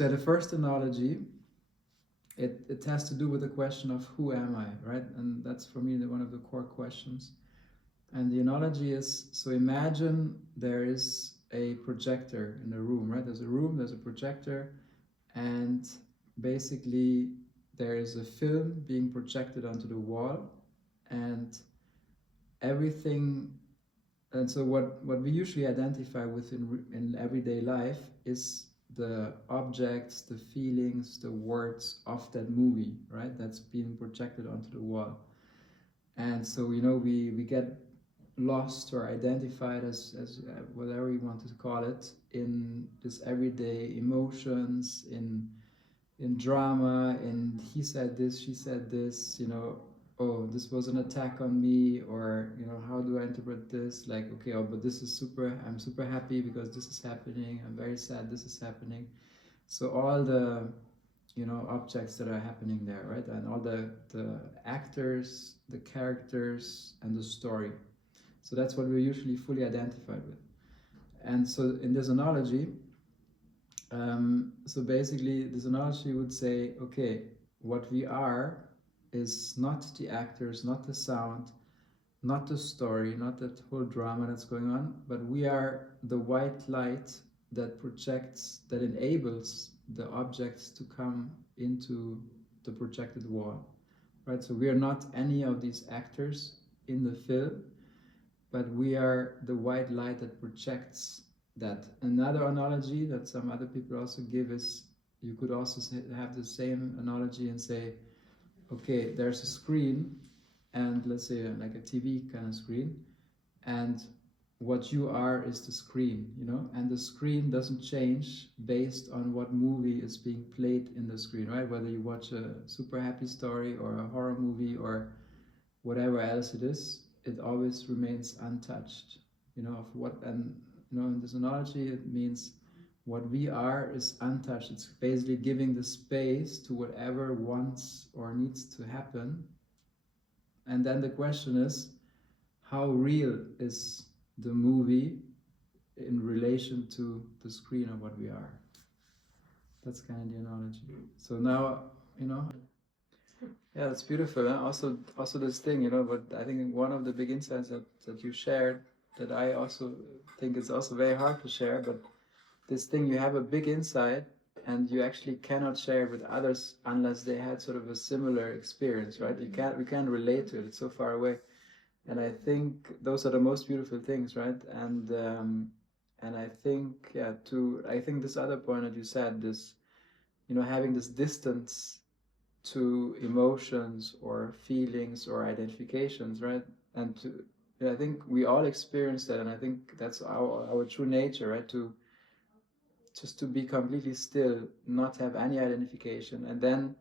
So the first analogy, it has to do with the question of who am I, right? And that's for me one of the core questions. And the analogy is, so imagine there is a projector in a room, right? There's a room, there's a projector, and basically there is a film being projected onto the wall, and everything. And so what we usually identify with in everyday life is the objects, the feelings, the words of that movie, right? That's being projected onto the wall. And so, you know, we get lost or identified as whatever you want to call it, in this everyday emotions, in drama, in he said this, she said this, you know, oh, this was an attack on me, or, you know, how do I interpret this? Like, okay, oh, but this is super, I'm super happy because this is happening, I'm very sad this is happening. So all the, you know, objects that are happening there, right? And all the actors, the characters, and the story. So that's what we're usually fully identified with. And so in this analogy, so basically this analogy would say, okay, what we are is not the actors, not the sound, not the story, not that whole drama that's going on, but we are the white light that projects, that enables the objects to come into the projected wall, right? So we are not any of these actors in the film, but we are the white light that projects that. Another analogy that some other people also give is, you could also have the same analogy and say, okay, there's a screen, and let's say like a TV kind of screen, and what you are is the screen, you know, and the screen doesn't change based on what movie is being played in the screen, right? Whether you watch a super happy story or a horror movie or whatever else it is, it always remains untouched, you know, of what. And you know, in this analogy, it means what we are is untouched. It's basically giving the space to whatever wants or needs to happen. And then the question is, how real is the movie in relation to the screen of what we are? That's kind of the analogy. So now, you know, yeah, that's beautiful. Huh? Also this thing, you know, but I think one of the big insights that you shared, that I also think is also very hard to share, but this thing, you have a big insight and you actually cannot share it with others unless they had sort of a similar experience, right? We can't relate to it. It's so far away. And I think those are the most beautiful things, right? And I think, yeah, I think this other point that you said, this, you know, having this distance to emotions or feelings or identifications, right? And to, yeah, I think we all experience that, and I think that's our true nature, right? To just to be completely still, not have any identification, and then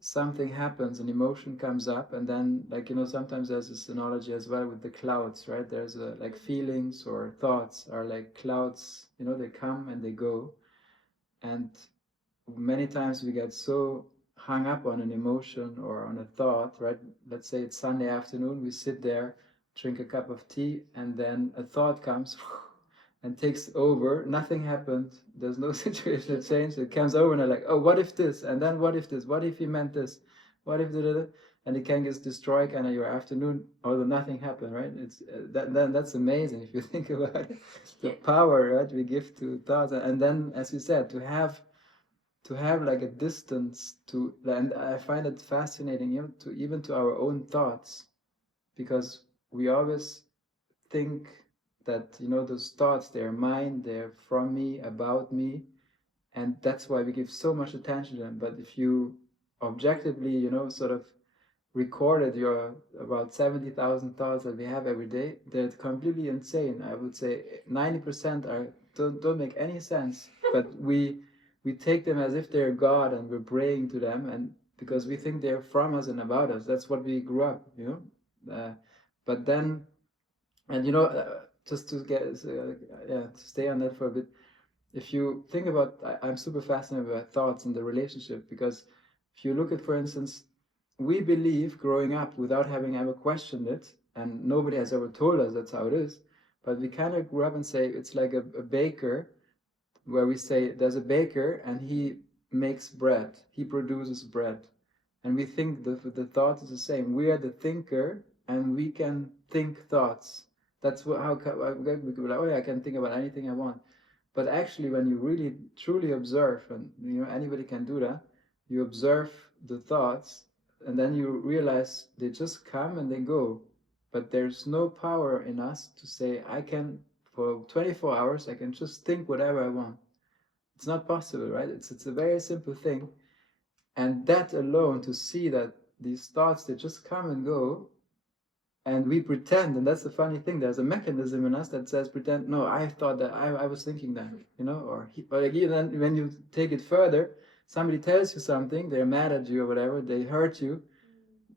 something happens, an emotion comes up, and then, like, you know, sometimes there's this analogy as well with the clouds, right? There's a, like, feelings or thoughts are like clouds, you know, they come and they go, and many times we get so hung up on an emotion or on a thought, right? Let's say it's Sunday afternoon, we sit there, drink a cup of tea, and then a thought comes and takes over. Nothing happened, there's no situation change, it comes over, and I'm like, oh, what if this, and then what if this, what if he meant this, what if the, and it can get destroyed kind of your afternoon, although nothing happened, right? It's that's amazing if you think about it. The power, right, we give to thoughts. And then, as you said, to have like a distance to, and I find it fascinating, you know, to even to our own thoughts, because we always think that, you know, those thoughts, they're mine, they're from me, about me, and that's why we give so much attention to them. But if you objectively, you know, sort of recorded your about 70,000 thoughts that we have every day, they're completely insane. I would say 90% are don't make any sense, but we take them as if they're God, and we're praying to them, and because we think they're from us and about us. That's what we grew up, you know. But then, and you know, just to get, yeah, to stay on that for a bit. If you think about, I'm super fascinated by thoughts and the relationship, because if you look at, for instance, we believe growing up without having ever questioned it, and nobody has ever told us that's how it is, but we kind of grew up and say it's like a baker where we say there's a baker and he makes bread, he produces bread, and we think the thought is the same. We are the thinker, and we can think thoughts. That's how we could be like, oh yeah, I can think about anything I want. But actually, when you really truly observe, and anybody can do that, you observe the thoughts, and then you realize they just come and they go. But there's no power in us to say, I can, for 24 hours, I can just think whatever I want. It's not possible, right? It's a very simple thing. And that alone, to see that these thoughts, they just come and go, and we pretend, and that's the funny thing, there's a mechanism in us that says, pretend, no, I thought that, I was thinking that, or like even when you take it further, somebody tells you something, they're mad at you or whatever, they hurt you,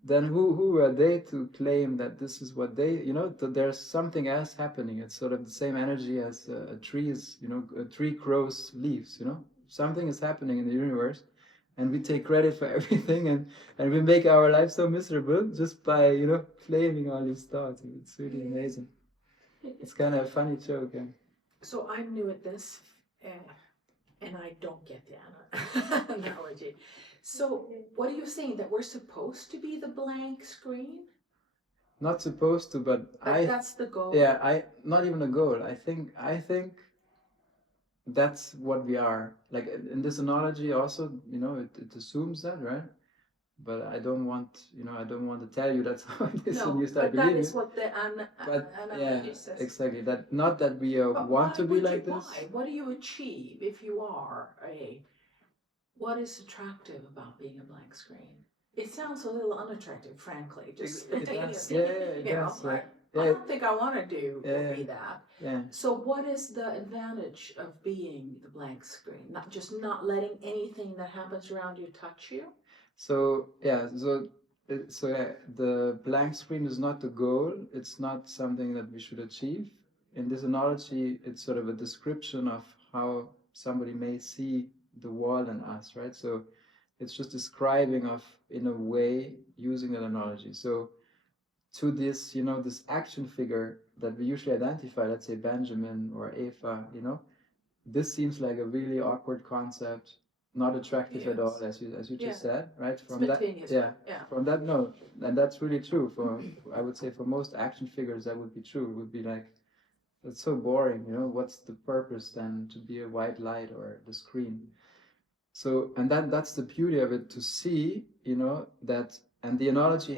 then who are they to claim that this is what they, that there's something else happening. It's sort of the same energy as a tree grows leaves, something is happening in the universe, and we take credit for everything, and we make our life so miserable just by claiming all these thoughts. It's really amazing. It's kind of a funny joke. Yeah. So I'm new at this, and I don't get the analogy. So what are you saying, that we're supposed to be the blank screen? Not supposed to, but that's the goal. Yeah, not even a goal. I think that's what we are. Like in this analogy, also, it assumes that, right? But I don't want to tell you that's how it is, No, and you start but that believing is what the analogy says. Exactly. That not that we want to be like this. Why? What do you achieve if you are what is attractive about being a blank screen? It sounds a little unattractive, frankly. Just spontaneously. It does. I don't think I want to be that. Yeah. So what is the advantage of being the blank screen? Not letting anything that happens around you touch you? So the blank screen is not the goal. It's not something that we should achieve. In this analogy, it's sort of a description of how somebody may see the world and us, right? So it's just describing of, in a way, using that analogy. So to this, this action figure that we usually identify, let's say Benjamin or Eva, this seems like a really awkward concept, not attractive at all, as you just said, right? From that, from that note, and that's really true. I would say for most action figures, that would be true. It would be like, it's so boring, what's the purpose then to be a white light or the screen? So, and that's the beauty of it, to see, that, and the analogy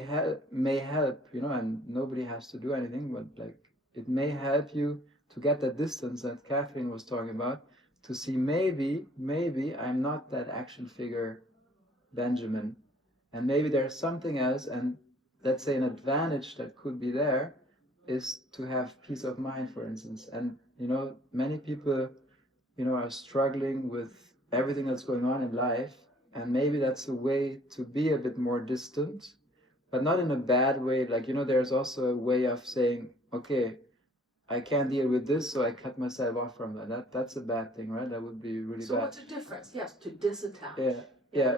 may help, and nobody has to do anything, but like, it may help you to get that distance that Catherine was talking about, to see maybe I'm not that action figure Benjamin, and maybe there's something else, and let's say an advantage that could be there is to have peace of mind, for instance. And many people are struggling with everything that's going on in life, and maybe that's a way to be a bit more distant, but not in a bad way. Like, there's also a way of saying, okay, I can't deal with this, so I cut myself off from that. That's a bad thing, right? That would be really bad. So what's the difference? Yes, to disattach. Yeah.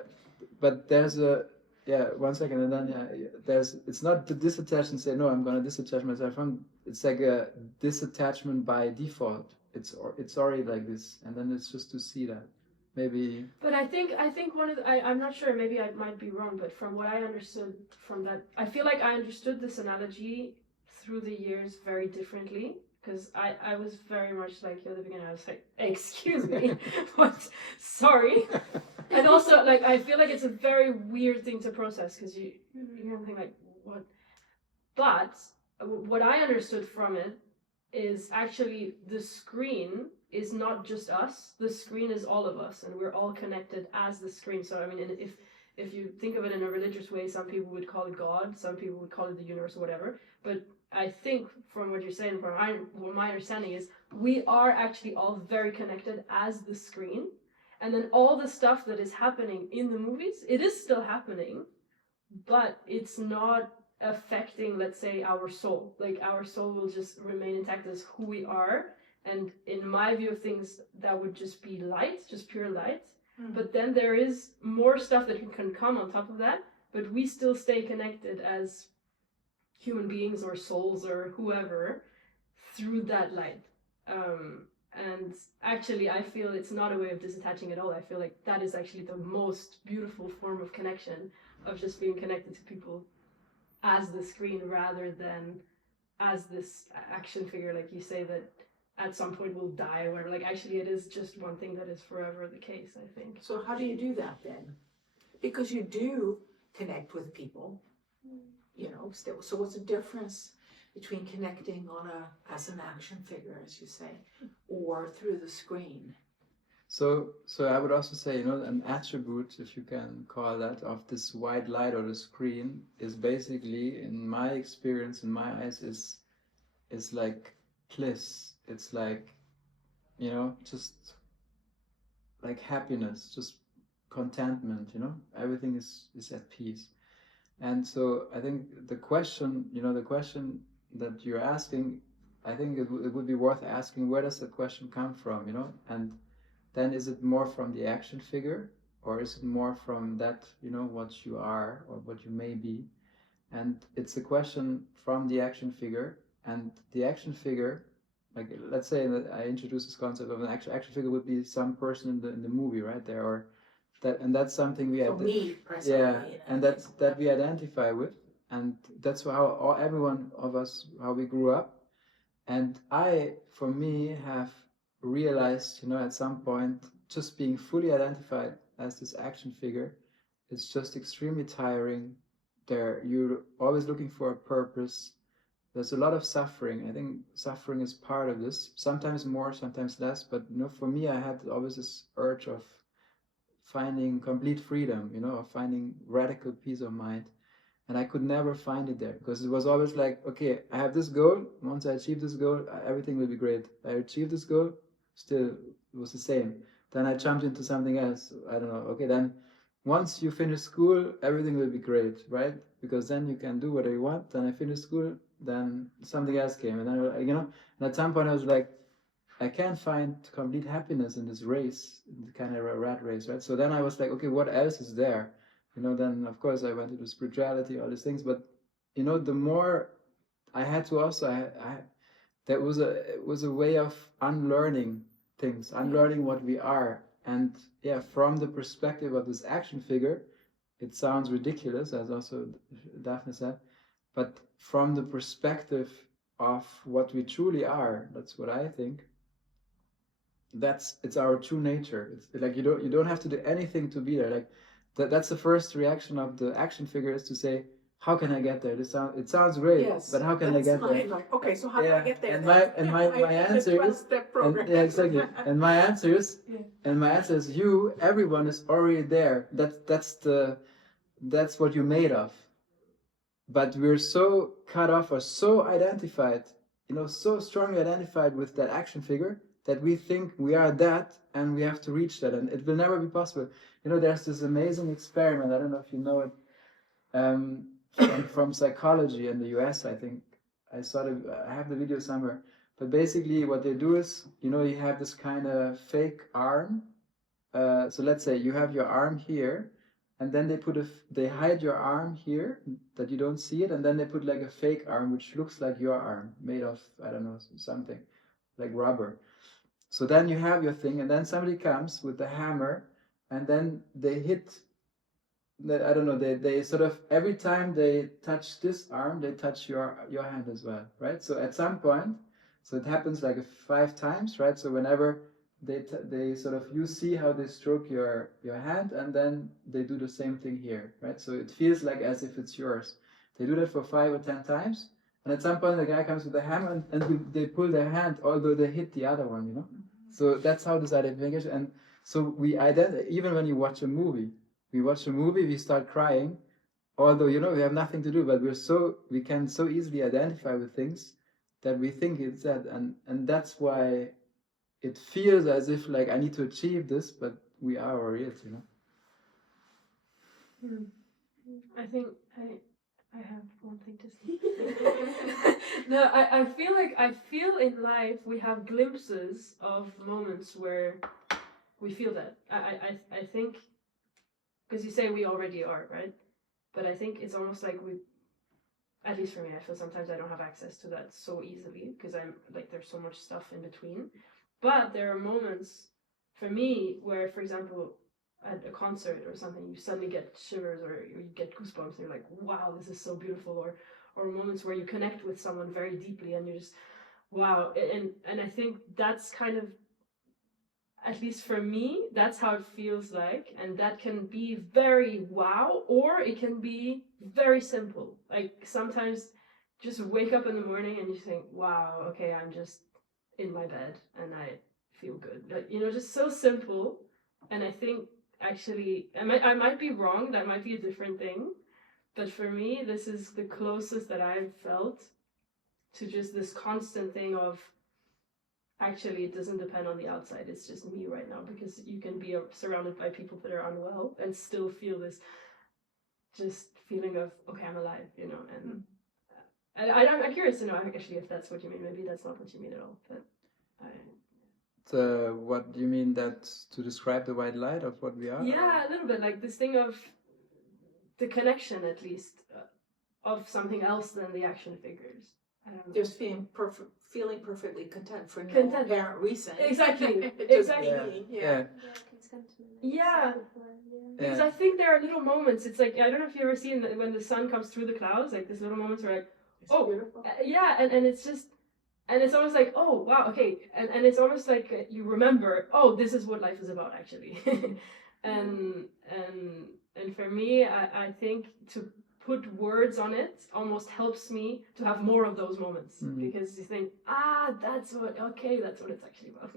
But there's a 1 second, and then it's not to disattach and say, no, I'm going to disattach myself from. It's like a disattachment by default. It's already like this, and then it's just to see that. Maybe. But I think one of I'm not sure, maybe I might be wrong, but from what I understood from that, I feel like I understood this analogy through the years very differently, because I was very much like you at the beginning. I was like, excuse me, what? Sorry. And also, like, I feel like it's a very weird thing to process, because you kind of think like, what? But what I understood from it is actually the screen is not just us. The screen is all of us, and we're all connected as the screen. So I mean, if you think of it in a religious way, some people would call it God, some people would call it the universe or whatever. But I think from what you're saying, what my understanding is, we are actually all very connected as the screen. And then all the stuff that is happening in the movies, it is still happening, but it's not affecting, let's say, our soul. Like, our soul will just remain intact as who we are. And in my view of things, that would just be light, just pure light. But then there is more stuff that can come on top of that, but we still stay connected as human beings or souls or whoever through that light. And actually, I feel it's not a way of disattaching at all. I feel like that is actually the most beautiful form of connection, of just being connected to people as the screen rather than as this action figure, like you say, that at some point will die, where like actually it is just one thing that is forever the case, I think. So how do you do that then? Because you do connect with people, you know, still. So what's the difference between connecting on as an action figure, as you say, or through the screen? So I would also say, an attribute, if you can call that, of this white light or the screen is basically, in my experience, in my eyes, is like bliss. It's like, just like happiness, just contentment, everything is at peace. And so I think the question that you're asking, I think it would be worth asking, where does that question come from, and then is it more from the action figure, or is it more from that, what you are or what you may be? And it's a question from the action figure, and the action figure, like let's say that I introduce this concept of an action figure would be some person in the movie right there, or that, and that's something we have. Me, yeah, and that we identify with, and that's how everyone of us, how we grew up. And I, for me, have realized, at some point, just being fully identified as this action figure, it's just extremely tiring. You're always looking for a purpose. There's a lot of suffering. I think suffering is part of this. Sometimes more, sometimes less. But for me, I had always this urge of finding complete freedom, of finding radical peace of mind. And I could never find it there, because it was always like, okay, I have this goal. Once I achieve this goal, everything will be great. I achieved this goal, still it was the same. Then I jumped into something else. I don't know. Okay, then once you finish school, everything will be great, right? Because then you can do whatever you want. Then I finished school, then something else came, and then and at some point I was like, I can't find complete happiness in this race, in the kind of a rat race, right? So then I was like, okay, what else is there? Then of course I went into spirituality, all these things, but the more I had to also, that was a way of unlearning things, unlearning what we are. And yeah, from the perspective of this action figure, it sounds ridiculous, as also Daphne said, but from the perspective of what we truly are, that's what I think, it's our true nature. It's like you don't have to do anything to be there. Like that's the first reaction of the action figure, is to say, how can I get there? It sounds great, Yes, but how can I get there? Like, okay, so how do I get there? And then? my answer is, yeah, exactly. And my answer is, everyone is already there. That's what you're made of. But we're so cut off, or so identified, so strongly identified with that action figure, that we think we are that, and we have to reach that, and it will never be possible. There's this amazing experiment, I don't know if you know it, from psychology in the US, I think. I have the video somewhere. But basically what they do is, you have this kind of fake arm. So let's say you have your arm here, and then they hide your arm here, that you don't see it, and then they put like a fake arm which looks like your arm, made of, I don't know, something like rubber. So then you have your thing, and then somebody comes with the hammer, and then they hit, I don't know, they sort of, every time they touch this arm, they touch your hand as well, right? So at some point, so it happens like 5 times, right? So whenever they sort of, you see how they stroke your hand, and then they do the same thing here, right? So it feels like as if it's yours. They do that for 5 or 10 times, and at some point the guy comes with a hammer, and they pull their hand, although they hit the other one, So that's how this identification. And so even when you watch a movie, we start crying, although we have nothing to do, but we can so easily identify with things that we think it's that, and that's why it feels as if like I need to achieve this, but we are already it, I think I have one thing to say. No, I feel in life we have glimpses of moments where we feel that. I think, because you say we already are, right? But I think it's almost like at least for me, I feel sometimes I don't have access to that so easily, because I'm like, there's so much stuff in between. But there are moments for me where, for example, at a concert or something, you suddenly get shivers or you get goosebumps and you're like, wow, this is so beautiful. Or moments where you connect with someone very deeply and you're just, wow. And I think that's kind of, at least for me, that's how it feels like. And that can be very wow, or it can be very simple. Like sometimes just wake up in the morning and you think, wow, okay, I'm just in my bed and I feel good. Like, just so simple. And I think actually, I might be wrong, that might be a different thing. But for me, this is the closest that I've felt to just this constant thing of, actually, it doesn't depend on the outside. It's just me right now, because you can be surrounded by people that are unwell and still feel this just feeling of, okay, I'm alive, and I'm curious to know actually if that's what you mean. Maybe that's not what you mean at all, but what do you mean, that to describe the white light of what we are? Yeah, a little bit like this thing of the connection, at least, of something else than the action figures. Just feeling perfectly content for no Content. apparent reason. Exactly. Just Exactly. being, Yeah. Contentment. Yeah. Because I think there are little moments. It's like, I don't know if you've ever seen that when the sun comes through the clouds, like these little moments where like, It's oh, beautiful. yeah, and it's just, and it's almost like, oh wow, okay, and it's almost like you remember, oh, this is what life is about actually. and for me, I think to put words on it almost helps me to have more of those moments, because you think, that's what it's actually about.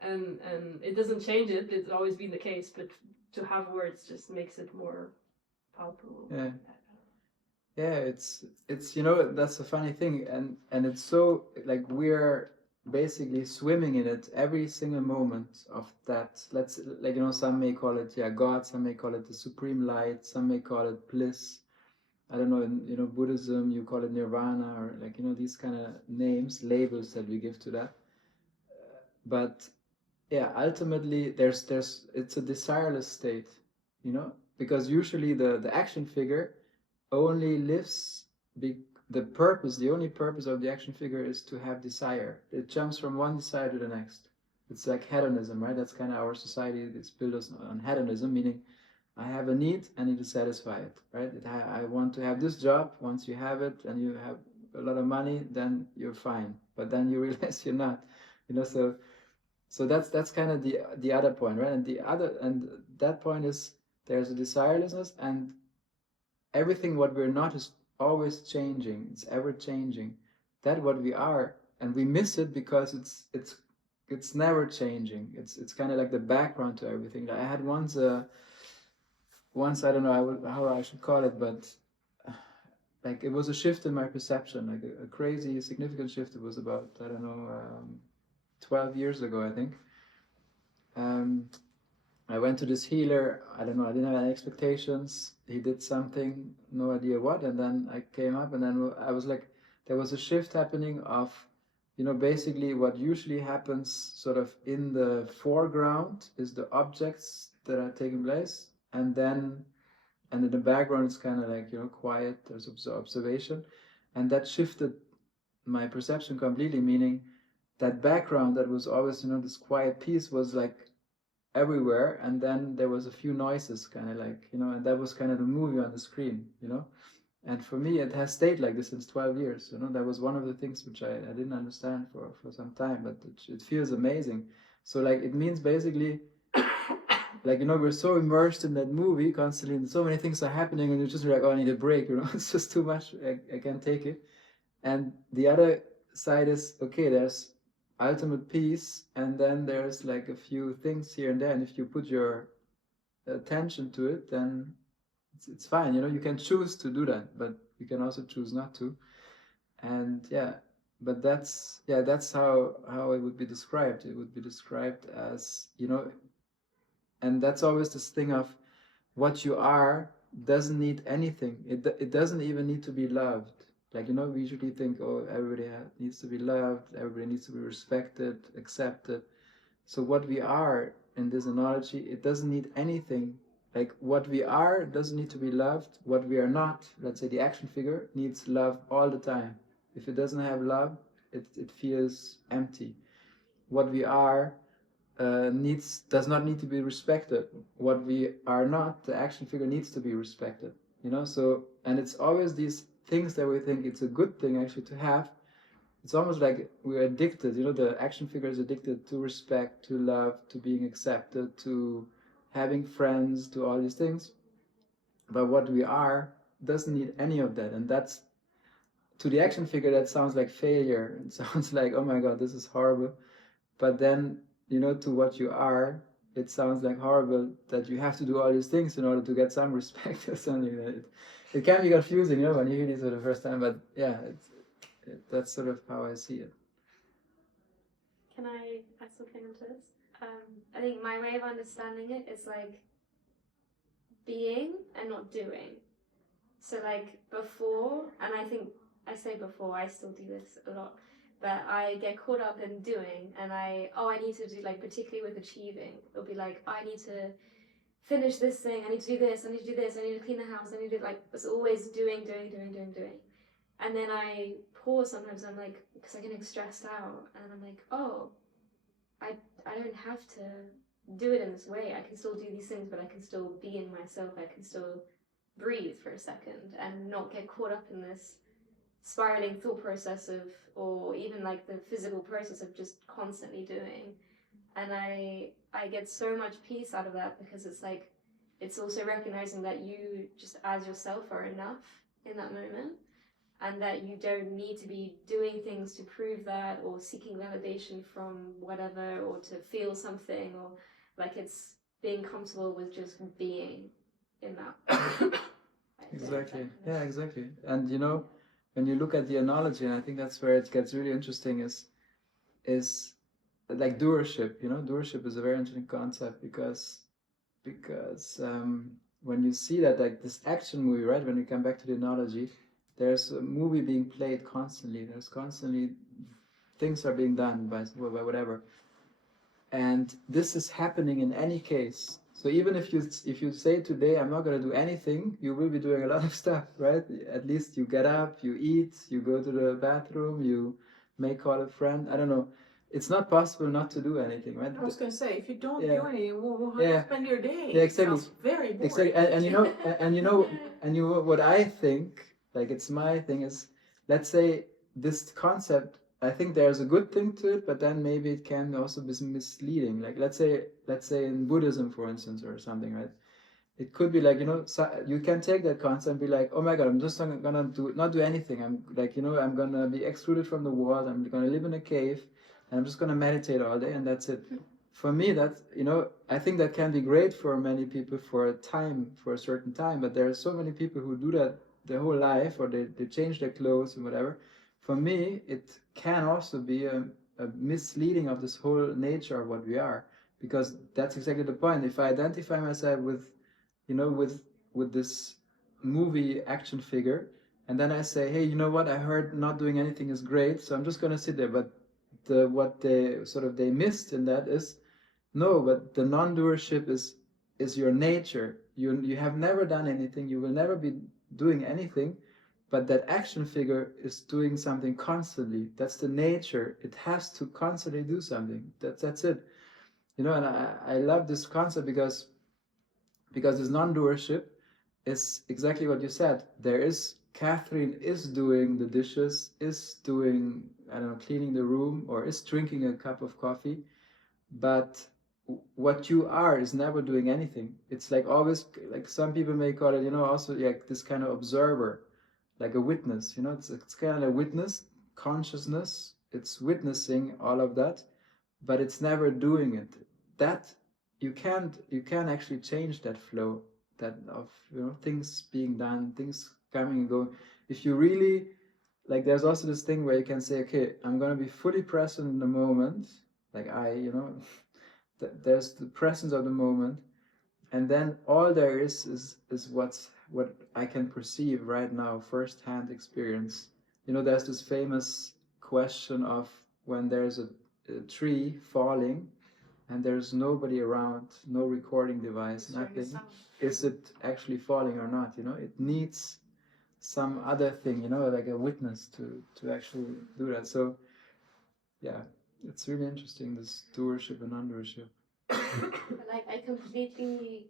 And it doesn't change it, it's always been the case, but to have words just makes it more palpable. Yeah, it's that's a funny thing, and it's so like we're basically swimming in it every single moment of that. Let's, like, some may call it God, some may call it the supreme light, some may call it bliss. I don't know, in Buddhism you call it nirvana, or like these kind of names, labels that we give to that. But yeah, ultimately there's it's a desireless state, because usually the action figure only lives the only purpose of the action figure is to have desire. It jumps from one desire to the next. It's like hedonism, right? That's kind of our society is built on hedonism, meaning I have a need, I need to satisfy it, right? I want to have this job. Once you have it and you have a lot of money, then you're fine. But then you realize you're not, so that's kind of the other point, right? And that point is there's a desirelessness, and everything what we're not is always changing. It's ever changing. That what we are, and we miss it because it's never changing. It's kind of like the background to everything. I had once I don't know how I should call it, but like it was a shift in my perception, like a crazy significant shift. It was about, I don't know, 12 years ago, I think. I went to this healer. I don't know, I didn't have any expectations. He did something, no idea what, and then I came up, and then I was like, there was a shift happening of, basically what usually happens sort of in the foreground is the objects that are taking place, and in the background it's kind of like, quiet, there's observation, and that shifted my perception completely, meaning that background that was always, this quiet piece was like everywhere, and then there was a few noises, kind of like, and that was kind of the movie on the screen, and for me it has stayed like this since 12 years. That was one of the things which I didn't understand for some time, but it feels amazing. So like it means basically like, we're so immersed in that movie constantly, and so many things are happening, and you're just like, oh, I need a break, it's just too much, I can't take it. And the other side is, okay, there's ultimate peace, and then there's like a few things here and there, and if you put your attention to it, then it's fine. You can choose to do that, but you can also choose not to. And yeah, but that's how it would be described. It would be described as, and that's always this thing of what you are doesn't need anything. It doesn't even need to be loved. Like, we usually think, oh, everybody needs to be loved, everybody needs to be respected, accepted. So what we are in this analogy, it doesn't need anything. Like, what we are doesn't need to be loved. What we are not, let's say the action figure, needs love all the time. If it doesn't have love, it feels empty. what we are does not need to be respected. What we are not, the action figure needs to be respected. So, and it's always these things that we think it's a good thing actually to have. It's almost like we're addicted. The action figure is addicted to respect, to love, to being accepted, to having friends, to all these things. But what we are doesn't need any of that. And that's, to the action figure, that sounds like failure. It sounds like, oh my God, this is horrible. But then, to what you are, it sounds like horrible that you have to do all these things in order to get some respect or something. It can be confusing, when you hear these for the first time. But yeah, that's sort of how I see it. Can I add something onto this? I think my way of understanding it is like being and not doing. So like before, and I think I say before, I still do this a lot, but I get caught up in doing, and I need to do, like, particularly with achieving, it'll be like, I need to finish this thing, I need to do this, I need to do this, I need to clean the house, I need to, like, it's always doing. And then I pause sometimes, I'm like, because I get stressed out, and I'm like, oh, I don't have to do it in this way. I can still do these things, but I can still be in myself. I can still breathe for a second and not get caught up in this spiraling thought process or even like the physical process of just constantly doing. And I get so much peace out of that, because it's like, it's also recognizing that you just as yourself are enough in that moment, and that you don't need to be doing things to prove that, or seeking validation from whatever, or to feel something, or like, it's being comfortable with just being in that. Exactly. Yeah, exactly. And when you look at the analogy, and I think that's where it gets really interesting, is like doership. Doership is a very interesting concept, because when you see that, like this action movie, right? When you come back to the analogy, there's a movie being played constantly. There's constantly things are being done by whatever, and this is happening in any case. So even if you say today, I'm not going to do anything, you will be doing a lot of stuff, right? At least you get up, you eat, you go to the bathroom, you may call a friend. I don't know. It's not possible not to do anything, right? I was going to say, if you don't Yeah. do anything, how do you spend your day? Yeah, exactly. It sounds very boring. Exactly. And what I think, like, it's my thing, is, let's say this concept, I think there's a good thing to it, but then maybe it can also be misleading. Like, let's say in Buddhism, for instance, or something, right? It could be like, you can take that concept and be like, oh my God, I'm just gonna not do anything. I'm like, I'm gonna be excluded from the world. I'm gonna live in a cave, and I'm just gonna meditate all day, and that's it. For me, that's, I think that can be great for many people for a certain time, but there are so many people who do that their whole life, or they change their clothes and whatever. For me, it can also be a misleading of this whole nature of what we are, because that's exactly the point. If I identify myself with this movie action figure, and then I say, hey, you know what, I heard not doing anything is great, so I'm just going to sit there. But what they missed in that is, no, but the non-doership is your nature. You have never done anything, you will never be doing anything, but that action figure is doing something constantly. That's the nature. It has to constantly do something. That's it. And I love this concept, because this non-doership is exactly what you said. Catherine is doing the dishes, is doing, I don't know, cleaning the room, or is drinking a cup of coffee, but what you are is never doing anything. It's like always, like some people may call it, also like this kind of observer, like a witness. It's kind of a witness consciousness. It's witnessing all of that, but it's never doing it. That you can actually change that flow, that of things being done, things coming and going. If you really, like, there's also this thing where you can say, okay, I'm going to be fully present in the moment, like there's the presence of the moment, and then all there is what I can perceive right now, first-hand experience. There's this famous question of, when there's a tree falling and there's nobody around, no recording device, nothing, is it actually falling or not? It needs some other thing, like a witness to actually do that. So yeah, It's really interesting, this doership and non-doership. But like I completely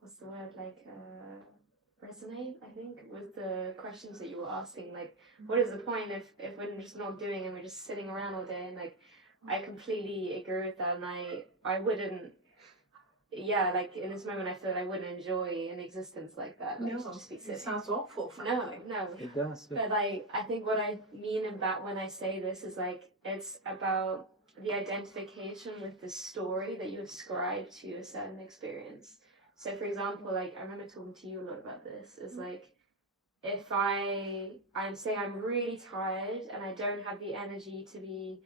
what's the word, like resonate, I think, with the questions that you were asking. Like, what is the point if we're just not doing and we're just sitting around all day? And like, I completely agree with that, and I wouldn't. Yeah, like in this moment, I feel like I wouldn't enjoy an existence like that. Like, No, to just be it sitting. sounds awful, No, frankly. no. It does. Yeah. But like, I think what I mean about when I say this is like, it's about the identification with the story that you ascribe to a certain experience. So, for example, like I remember talking to you a lot about this. Is like, if I'm saying I'm really tired and I don't have the energy to be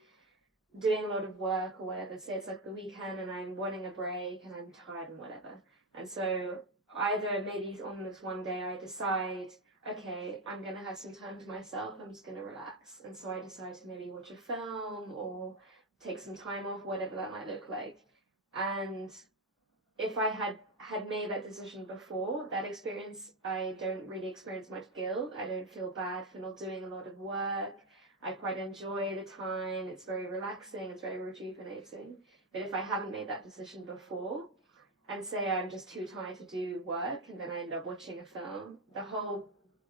doing a lot of work or whatever, say it's like the weekend and I'm wanting a break and I'm tired and whatever. And so either maybe on this one day I decide, okay, I'm going to have some time to myself, I'm just going to relax. And so I decide to maybe watch a film or take some time off, whatever that might look like. And if I had made that decision before that experience, I don't really experience much guilt. I don't feel bad for not doing a lot of work. I quite enjoy the time. It's very relaxing. It's very rejuvenating. But if I haven't made that decision before, and say I'm just too tired to do work, and then I end up watching a film,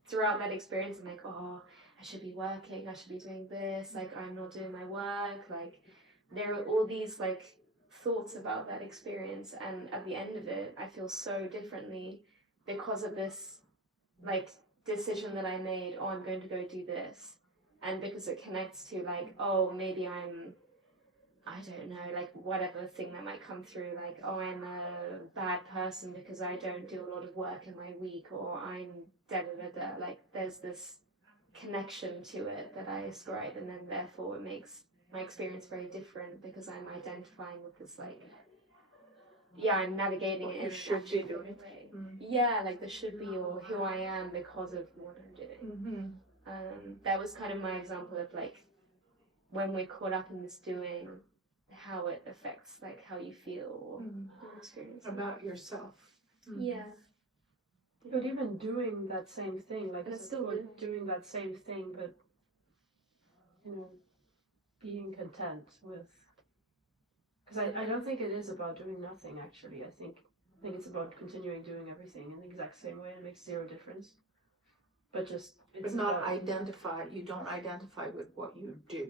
throughout that experience, I'm like, oh, I should be working. I should be doing this. Like, I'm not doing my work. Like, there are all these like thoughts about that experience, and at the end of it I feel so differently because of this like decision that I made. Oh, I'm going to go do this, and because it connects to like, oh, maybe I don't know, like whatever thing that might come through, like, oh, I'm a bad person because I don't do a lot of work in my week, or I'm da da da da. Like, there's this connection to it that I ascribe, and then therefore it makes my experience very different because I'm identifying with this, like, yeah, I'm navigating What it you in should a be natural doing. way. Mm. Yeah, like the should be, or who I am because of what I'm doing. Mm-hmm. That was kind of my example of like when we're caught up in this doing, how it affects like how you feel or your experience. About yourself. Mm-hmm. Yeah. But even doing that same thing, like That's it's still still doing that same thing, but you know, being content with. Because I don't think it is about doing nothing. Actually, I think it's about continuing doing everything in the exact same way. It makes zero difference. But just But not identify. You don't identify with what you do,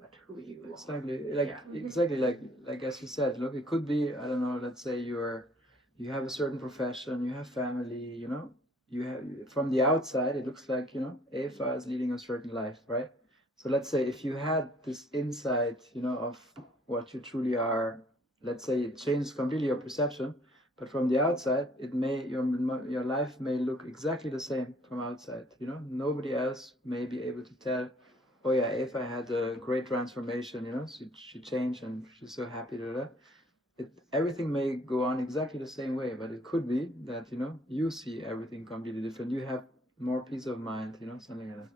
but who you are. Exactly, like Yeah. exactly like as you said. Look, it could be, I don't know. Let's say you have a certain profession, you have family. You know, you have, from the outside it looks like, you know, Eva is leading a certain life, right? So let's say if you had this insight, you know, of what you truly are. Let's say it changes completely your perception, but from the outside, it may your life may look exactly the same from outside. You know, nobody else may be able to tell, oh yeah, Eva had a great transformation, you know, she changed and she's so happy. Everything may go on exactly the same way, but it could be that, you know, you see everything completely different. You have more peace of mind, you know, something like that.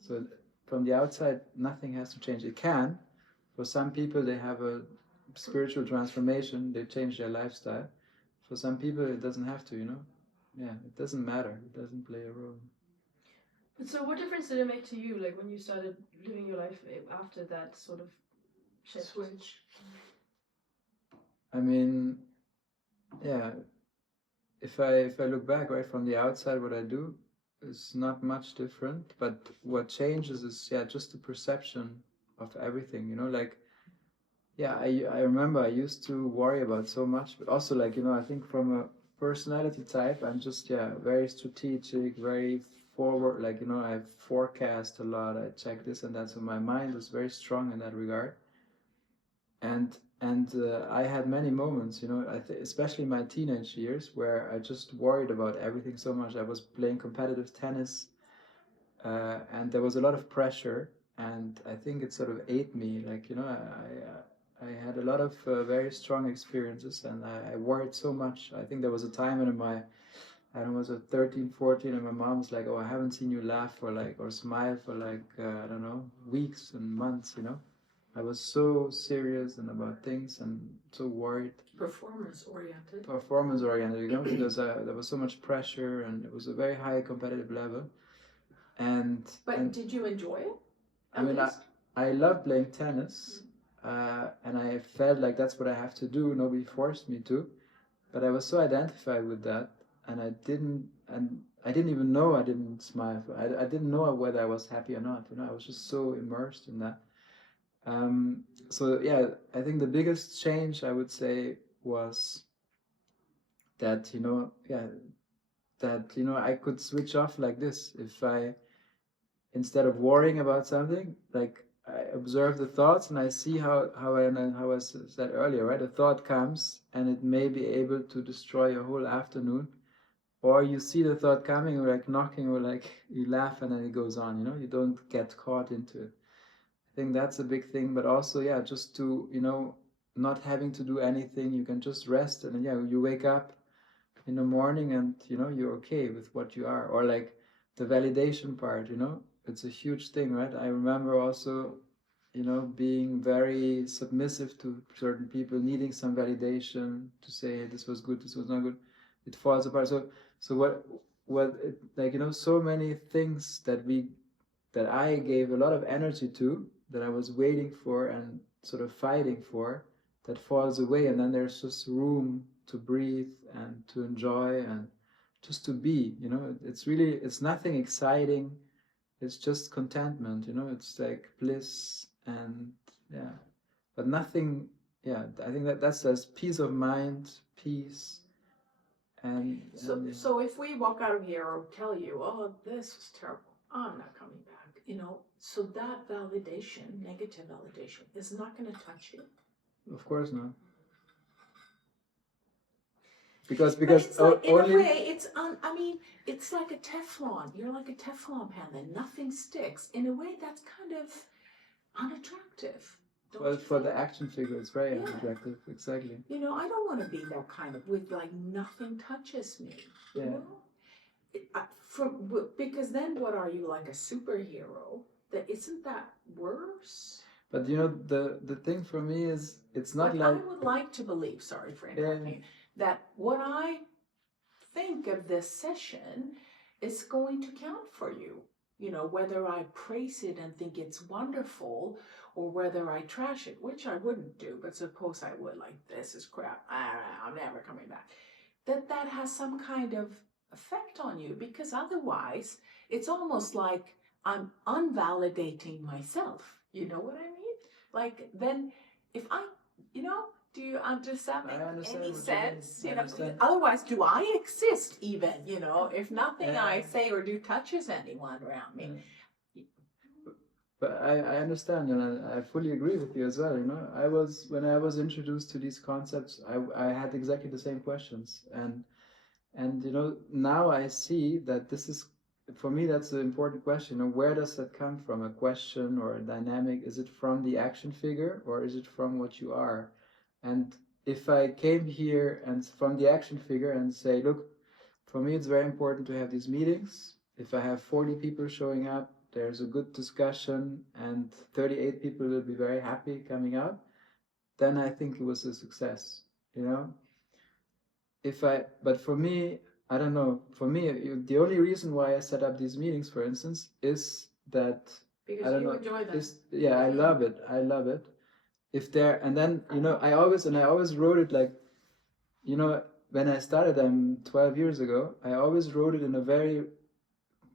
So from the outside, nothing has to change. It can. For some people, they have a spiritual transformation. They change their lifestyle. For some people, it doesn't have to, you know. Yeah, it doesn't matter. It doesn't play a role. But so, what difference did it make to you, like when you started living your life after that sort of shift? Switch. I mean, yeah. If I look back, right, from the outside, what I do is not much different. But what changes is, yeah, just the perception of everything. You know, like, yeah, I remember I used to worry about so much, but also, like, you know, I think from a personality type, I'm just, yeah, very strategic, very forward. Like, you know, I forecast a lot. I check this and that. So my mind was very strong in that regard. And I had many moments, you know, especially my teenage years, where I just worried about everything so much. I was playing competitive tennis, and there was a lot of pressure, and I think it sort of ate me. Like, you know, I had a lot of very strong experiences, and I worried so much. I think there was a time in my, I don't know, was it 13, 14, and my mom was like, "Oh, I haven't seen you laugh for like, or smile for like, I don't know, weeks and months," you know. I was so serious and about things and so worried. Performance oriented. Performance oriented, you know, because there was so much pressure and it was a very high competitive level. But did you enjoy it? I mean, I love playing tennis, and I felt like that's what I have to do. Nobody forced me to, but I was so identified with that, and I didn't even know I didn't smile. I didn't know whether I was happy or not. You know, I was just so immersed in that. So yeah, I think the biggest change I would say was that I could switch off like this if I, instead of worrying about something, like I observe the thoughts and I see how I said earlier, right? A thought comes and it may be able to destroy your whole afternoon, or you see the thought coming, or like knocking, or like you laugh and then it goes on. You don't get caught into it. I think that's a big thing, but also, yeah, just to, not having to do anything, you can just rest, and yeah, you wake up in the morning and you're okay with what you are. Or like the validation part, it's a huge thing, right? I remember also being very submissive to certain people, needing some validation to say, hey, this was good, this was not good. It falls apart. So like so many things that I gave a lot of energy to, that I was waiting for and sort of fighting for, that falls away, and then there's just room to breathe and to enjoy and just to be. It's nothing exciting. It's just contentment. It's like bliss, and yeah, but nothing. Yeah, I think that's peace of mind, peace, and So if we walk out of here or tell you, oh, this was terrible, I'm not coming back, so that validation, negative validation, is not going to touch you. of course not. Because But it's like, in only a way, it's like a Teflon. You're like a Teflon pan, that nothing sticks. In a way, that's kind of unattractive. Well, for the action figure, it's very attractive. Exactly. I don't want to be that kind of, with like nothing touches me. Yeah. Because then what are you, like a superhero? That isn't that worse? But the thing for me is, it's not But like I would like to believe, sorry for interrupting, that what I think of this session is going to count for you. Whether I praise it and think it's wonderful, or whether I trash it, which I wouldn't do, but suppose I would, like, this is crap, I'm never coming back. That has some kind of effect on you, because otherwise it's almost like I'm unvalidating myself. You know what I mean? Like, then if I, do you understand? I understand any what sense? you mean. Otherwise, do I exist even? If nothing I say or do touches anyone around me. But I understand, and I fully agree with you as well. When I was introduced to these concepts, I had exactly the same questions, and now I see that this is, for me, that's the important question. Where does that come from? A question or a dynamic? Is it from the action figure, or is it from what you are? And if I came here and from the action figure and say, look, for me it's very important to have these meetings. If I have 40 people showing up, there's a good discussion, and 38 people will be very happy coming out, then I think it was a success. But for me, I don't know. For me, the only reason why I set up these meetings, for instance, is that because I don't you know. Enjoy them. I love it. I love it. If there, and then I always wrote it like, when I started them 12 years ago, I always wrote it in a very,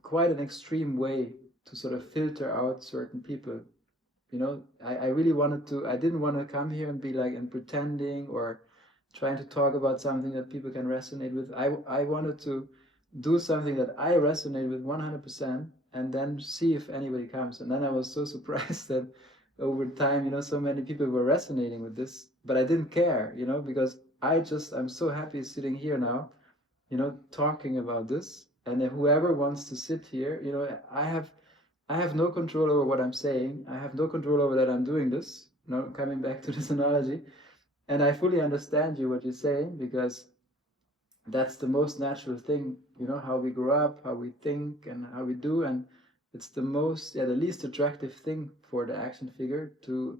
quite an extreme way to sort of filter out certain people. I really wanted to. I didn't want to come here and be like, and pretending or trying to talk about something that people can resonate with. I wanted to do something that I resonate with 100%, and then see if anybody comes. And then I was so surprised that over time, so many people were resonating with this, but I didn't care, because I'm so happy sitting here now, talking about this. And if whoever wants to sit here, I have no control over what I'm saying. I have no control over that I'm doing this. Coming back to this analogy, and I fully understand what you're saying, because that's the most natural thing. How we grow up, how we think, and how we do, and it's the least attractive thing for the action figure to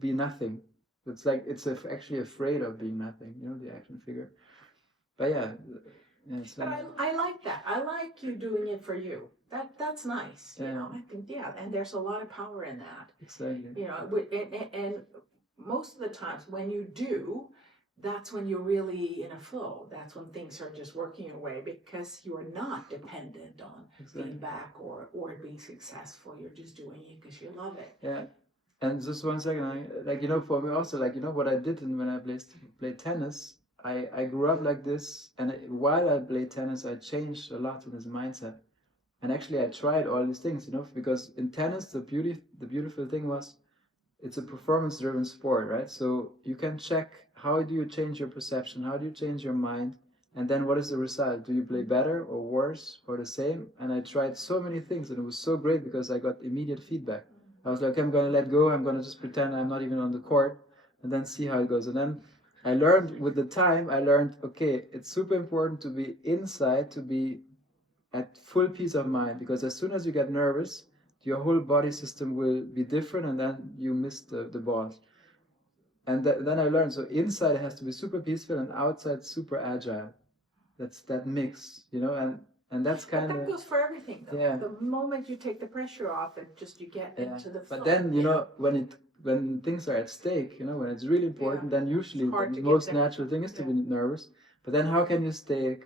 be nothing. It's like it's actually afraid of being nothing. The action figure. But yeah. Yeah, it's But like, I like that. I like you doing it for you. That's nice. You know, I think, yeah, and there's a lot of power in that. exactly. You know, and most of the times when you do, that's when you're really in a flow. That's when things are just working your way because you are not dependent on feedback or being successful. You're just doing it because you love it. Yeah. And just one second, like, you know, for me also, like, you know, what I did when I played tennis, I grew up like this, and while I played tennis, I changed a lot in this mindset. And actually, I tried all these things, you know, because in tennis, the beautiful thing was, it's a performance-driven sport, right? So you can check how do you change your perception, how do you change your mind, and then what is the result? Do you play better or worse or the same? And I tried so many things, and it was so great because I got immediate feedback. I was like, okay, I'm gonna let go. I'm gonna just pretend I'm not even on the court, and then see how it goes. And then I learned with the time. I learned, okay, it's super important to be inside, to be at full peace of mind, because as soon as you get nervous, your whole body system will be different, and then you miss the ball. And then I learned, so inside it has to be super peaceful, and outside super agile. That's that mix, you know, and that's kind But of, that goes for everything, though. yeah. The moment you take the pressure off and just you get into the flow. But then, you know, when things are at stake, you know, when it's really important, then usually the most natural thing is to be nervous. But then how can you stay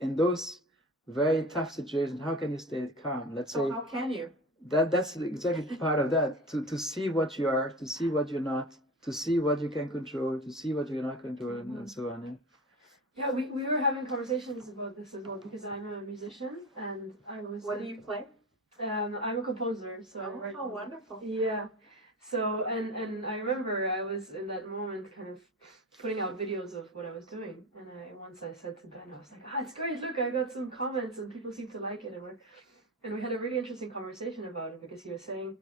in those very tough situations? How can you stay calm? Let's say, how can you? that's exactly part of that, to see what you are, to see what you're not, to see what you can control, to see what you're not controlling, and so on. Yeah, we were having conversations about this as well because I'm a musician and I was. What do you play? I'm a composer, so. Oh, how wonderful. Yeah. So and I remember I was in that moment kind of putting out videos of what I was doing, and once I said to Ben, I was like, it's great, look, I got some comments and people seem to like it, and we had a really interesting conversation about it because he was saying,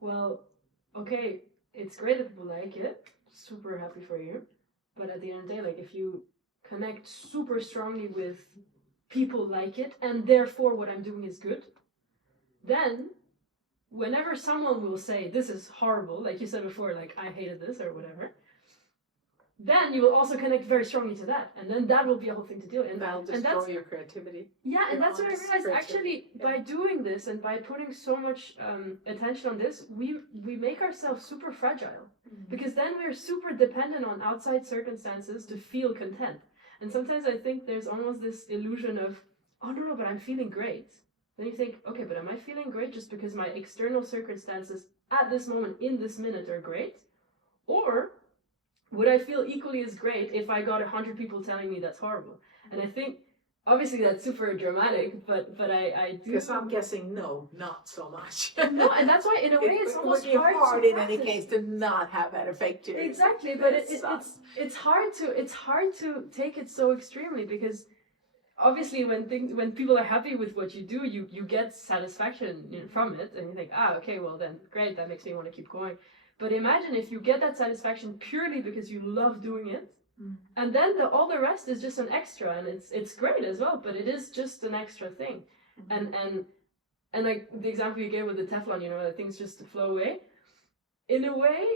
well, okay, it's great that people like it, super happy for you, but at the end of the day, like, if you connect super strongly with people like it and therefore what I'm doing is good, then whenever someone will say this is horrible, like you said before, like I hated this or whatever, then you will also connect very strongly to that, and then that will be a whole thing to deal with. And that'll destroy your creativity. Yeah, and that's what I realized actually by doing this and by putting so much attention on this, we make ourselves super fragile, because then we're super dependent on outside circumstances to feel content. And sometimes I think there's almost this illusion of, oh no, but I'm feeling great. Then you think, okay, but am I feeling great just because my external circumstances at this moment in this minute are great? Or would I feel equally as great if I got 100 people telling me that's horrible? And I think, obviously that's super dramatic, but I do. Because I'm guessing no, not so much. No, and that's why in a way it's almost hard in any case to not have that affect you. Exactly, but it's hard to take it so extremely, because obviously when people are happy with what you do, you get satisfaction from it, and you think, okay, well then great, that makes me want to keep going. But imagine if you get that satisfaction purely because you love doing it, and then all the rest is just an extra, and it's great as well, but it is just an extra thing. And like the example you gave with the Teflon, that things just flow away. In a way,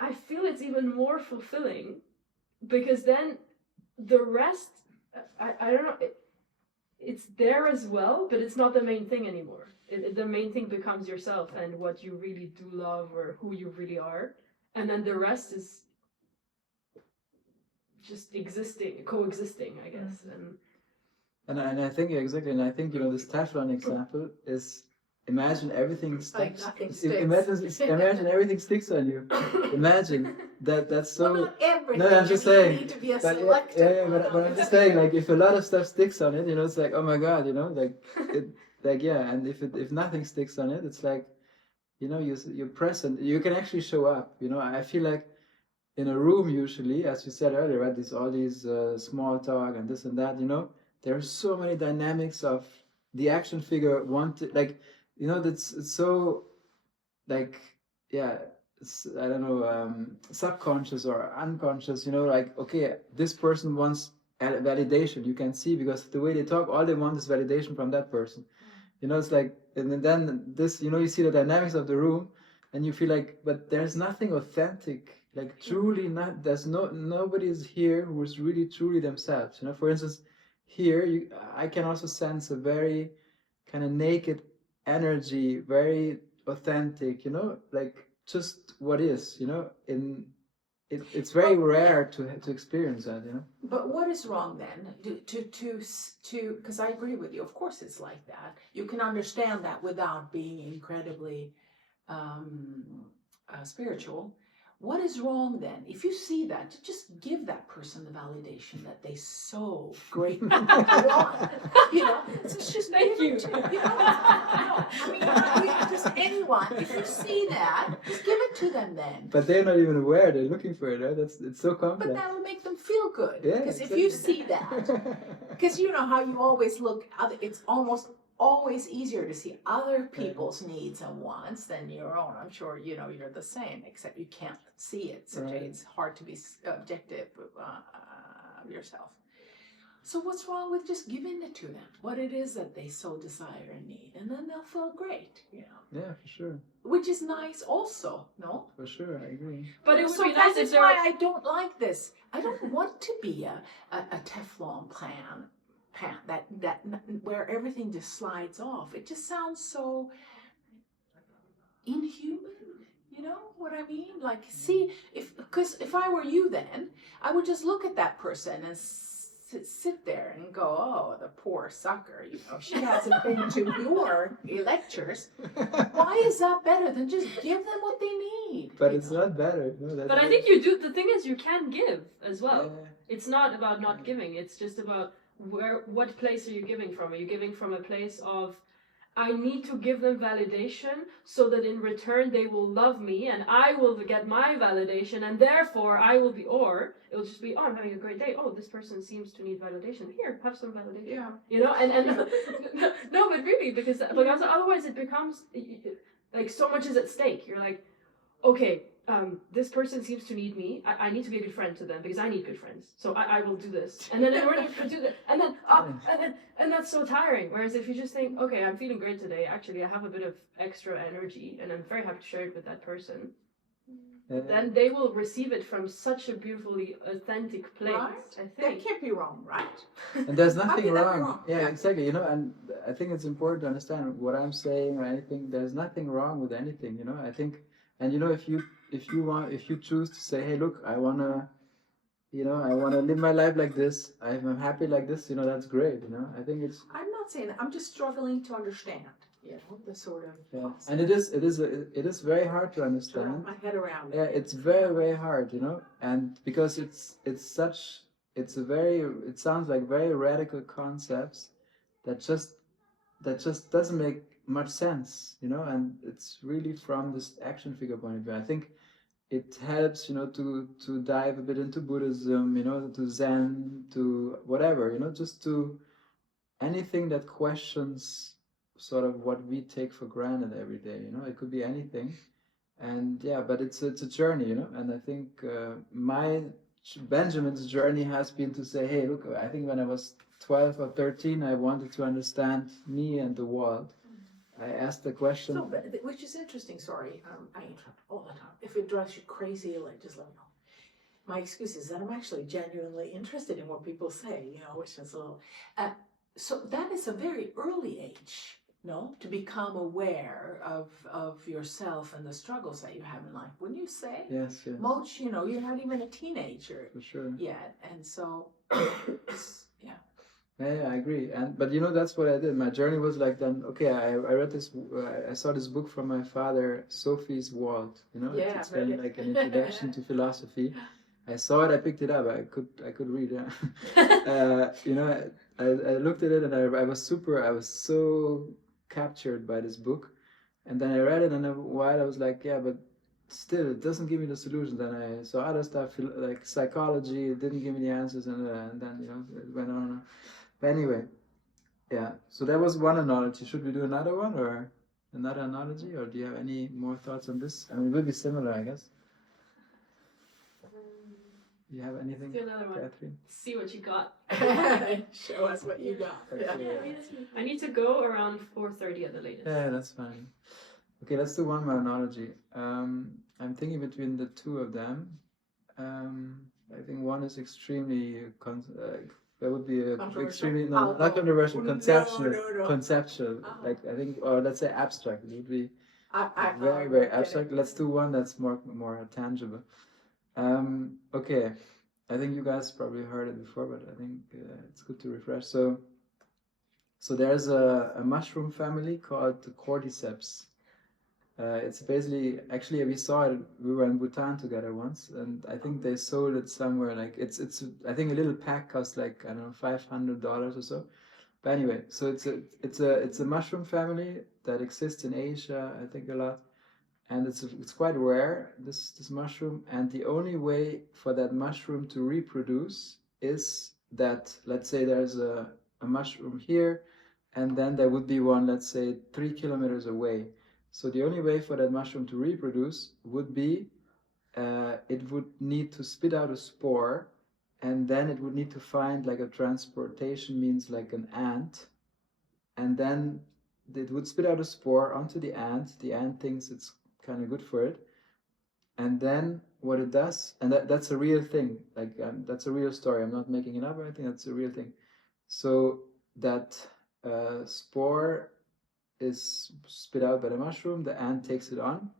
I feel it's even more fulfilling, because then the rest, I don't know, it's there as well, but it's not the main thing anymore. The main thing becomes yourself and what you really do love, or who you really are, and then the rest is just coexisting, I guess. And I think exactly, and I think this Teflon example is, imagine everything sticks. Imagine everything sticks on you. Imagine that's so. Well, not everything. No, I'm just saying. You need to be a selective. But I'm just saying, like, if a lot of stuff sticks on it, it's like, oh my god, and if nothing sticks on it, it's like, you're present. You can actually show up. I feel like in a room usually, as you said earlier, right? All these small talk and this and that. There are so many dynamics of the action figure wanted, like, it's so, like, yeah, it's, I don't know, subconscious or unconscious, like, okay, this person wants validation. You can see, because the way they talk, all they want is validation from that person. It's like, and then this, you see the dynamics of the room, and you feel like, but there's nothing authentic, like, truly not, there's nobody is here who is really truly themselves. For instance, here I can also sense a very kind of naked energy, very authentic, like just what is, it's very rare to experience that. But what is wrong then? Because I agree with you. Of course, it's like that. You can understand that without being incredibly spiritual. What is wrong then? If you see that, to just give that person the validation that they so greatly want. It's just Thank you. Just anyone. If you see that, just give it to them then. But they're not even aware they're looking for it, right? It's so complex. But that will make them feel good. Yeah, Because exactly. if you see that, because you know how you always look, it's almost always easier to see other people's needs and wants than your own. I'm sure you're the same, except you can't see it, so Right. it's hard to be objective yourself. So what's wrong with just giving it to them, what it is that they so desire and need, and then they'll feel great, Yeah, for sure. Which is nice also, no? For sure, I agree. But it would So be nice that if is there why were... I don't like this. I don't want to be a Teflon pan that where everything just slides off. It just sounds so inhuman. You know what I mean? Like, see, because if I were you, then I would just look at that person and sit there and go, "Oh, the poor sucker. She hasn't been to your lectures. Why is that better than just give them what they need?" But it's not better. But I think you do. The thing is, you can give as well. Yeah. It's not about not giving. It's just about what place are you giving from? Are you giving from a place of, I need to give them validation so that in return they will love me and I will get my validation and therefore I will be, or it'll just be, oh, I'm having a great day. Oh, this person seems to need validation. Here, have some validation. Yeah. And no, but really, because otherwise it becomes like so much is at stake. You're like, okay, this person seems to need me. I need to be a good friend to them because I need good friends. So I will do this. And then in order to do that, and that's so tiring. Whereas if you just think, okay, I'm feeling great today. Actually, I have a bit of extra energy and I'm very happy to share it with that person. Then they will receive it from such a beautifully authentic place, Right? I think. That can't be wrong, right? And there's How nothing can that be wrong. wrong? Yeah, Yeah. exactly. And I think it's important to understand what I'm saying or anything. There's nothing wrong with anything. I think, and if you choose to say, hey, look, I wanna live my life like this. I'm happy like this. That's great. I think it's. I'm not saying that. I'm just struggling to understand. The sort of. Yeah. And it is very hard to To understand. wrap my head around it. Yeah, it's very, very hard, and because it sounds like very radical concepts that just doesn't make much sense, and it's really from this action figure point of view. I think it helps, to dive a bit into Buddhism, to Zen, to whatever, just to anything that questions sort of what we take for granted every day. It could be anything. And yeah, but it's a journey, and I think Benjamin's journey has been to say, hey, look, I think when I was 12 or 13, I wanted to understand me and the world. I asked the question. So, which is interesting. Sorry, I interrupt all the time. If it drives you crazy, just let me know. My excuse is that I'm actually genuinely interested in what people say, which is a little. So that is a very early age, no, to become aware of yourself and the struggles that you have in life. Wouldn't you say? Yes. Moch, you're not even a teenager For sure. yet, and so yeah. Yeah, I agree. But that's what I did. My journey was like then. Okay, I read this. I saw this book from my father, Sophie's World. Yeah, it's kind of like an introduction to philosophy. I saw it. I picked it up. I could read. Yeah. I looked at it and I was so captured by this book, and then I read it, and a while I was like, yeah, but still it doesn't give me the solutions. Then I saw other stuff like psychology. It didn't give me the answers, and then it went on. But anyway, yeah. So that was one analogy. Should we do another one or another analogy, or do you have any more thoughts on this? I mean, it will be similar, I guess. Do you have anything, Do another one. Catherine? See what you got. Show us what you got. Okay. I need to go around 4:30 at the latest. Yeah, that's fine. Okay, let's do one more analogy. I'm thinking between the two of them. I think one is extremely that would be a Controversial? extremely Oh, not no. controversial, No, conceptual, no. conceptual. Uh-huh. Like I think, or let's say abstract. It would be I very get it. abstract. Let's do one that's more tangible. Okay, I think you guys probably heard it before, but I think it's good to refresh. So there's a mushroom family called the cordyceps. It's basically, actually, we saw it. We were in Bhutan together once, and I think they sold it somewhere. Like it's I think a little pack costs like, I don't know, $500 or so. But anyway, so it's a mushroom family that exists in Asia, I think, a lot, and it's quite rare, this mushroom. And the only way for that mushroom to reproduce is that, let's say there's a mushroom here, and then there would be one, let's say 3 kilometers away. So the only way for that mushroom to reproduce would be it would need to spit out a spore, and then it would need to find like a transportation means, like an ant, and then it would spit out a spore onto the ant. The ant thinks it's kind of good for it, and then what it does, and that's a real thing, like that's a real story, I'm not making it up or anything, that's a real thing. So that spore is spit out by the mushroom, the ant takes it on,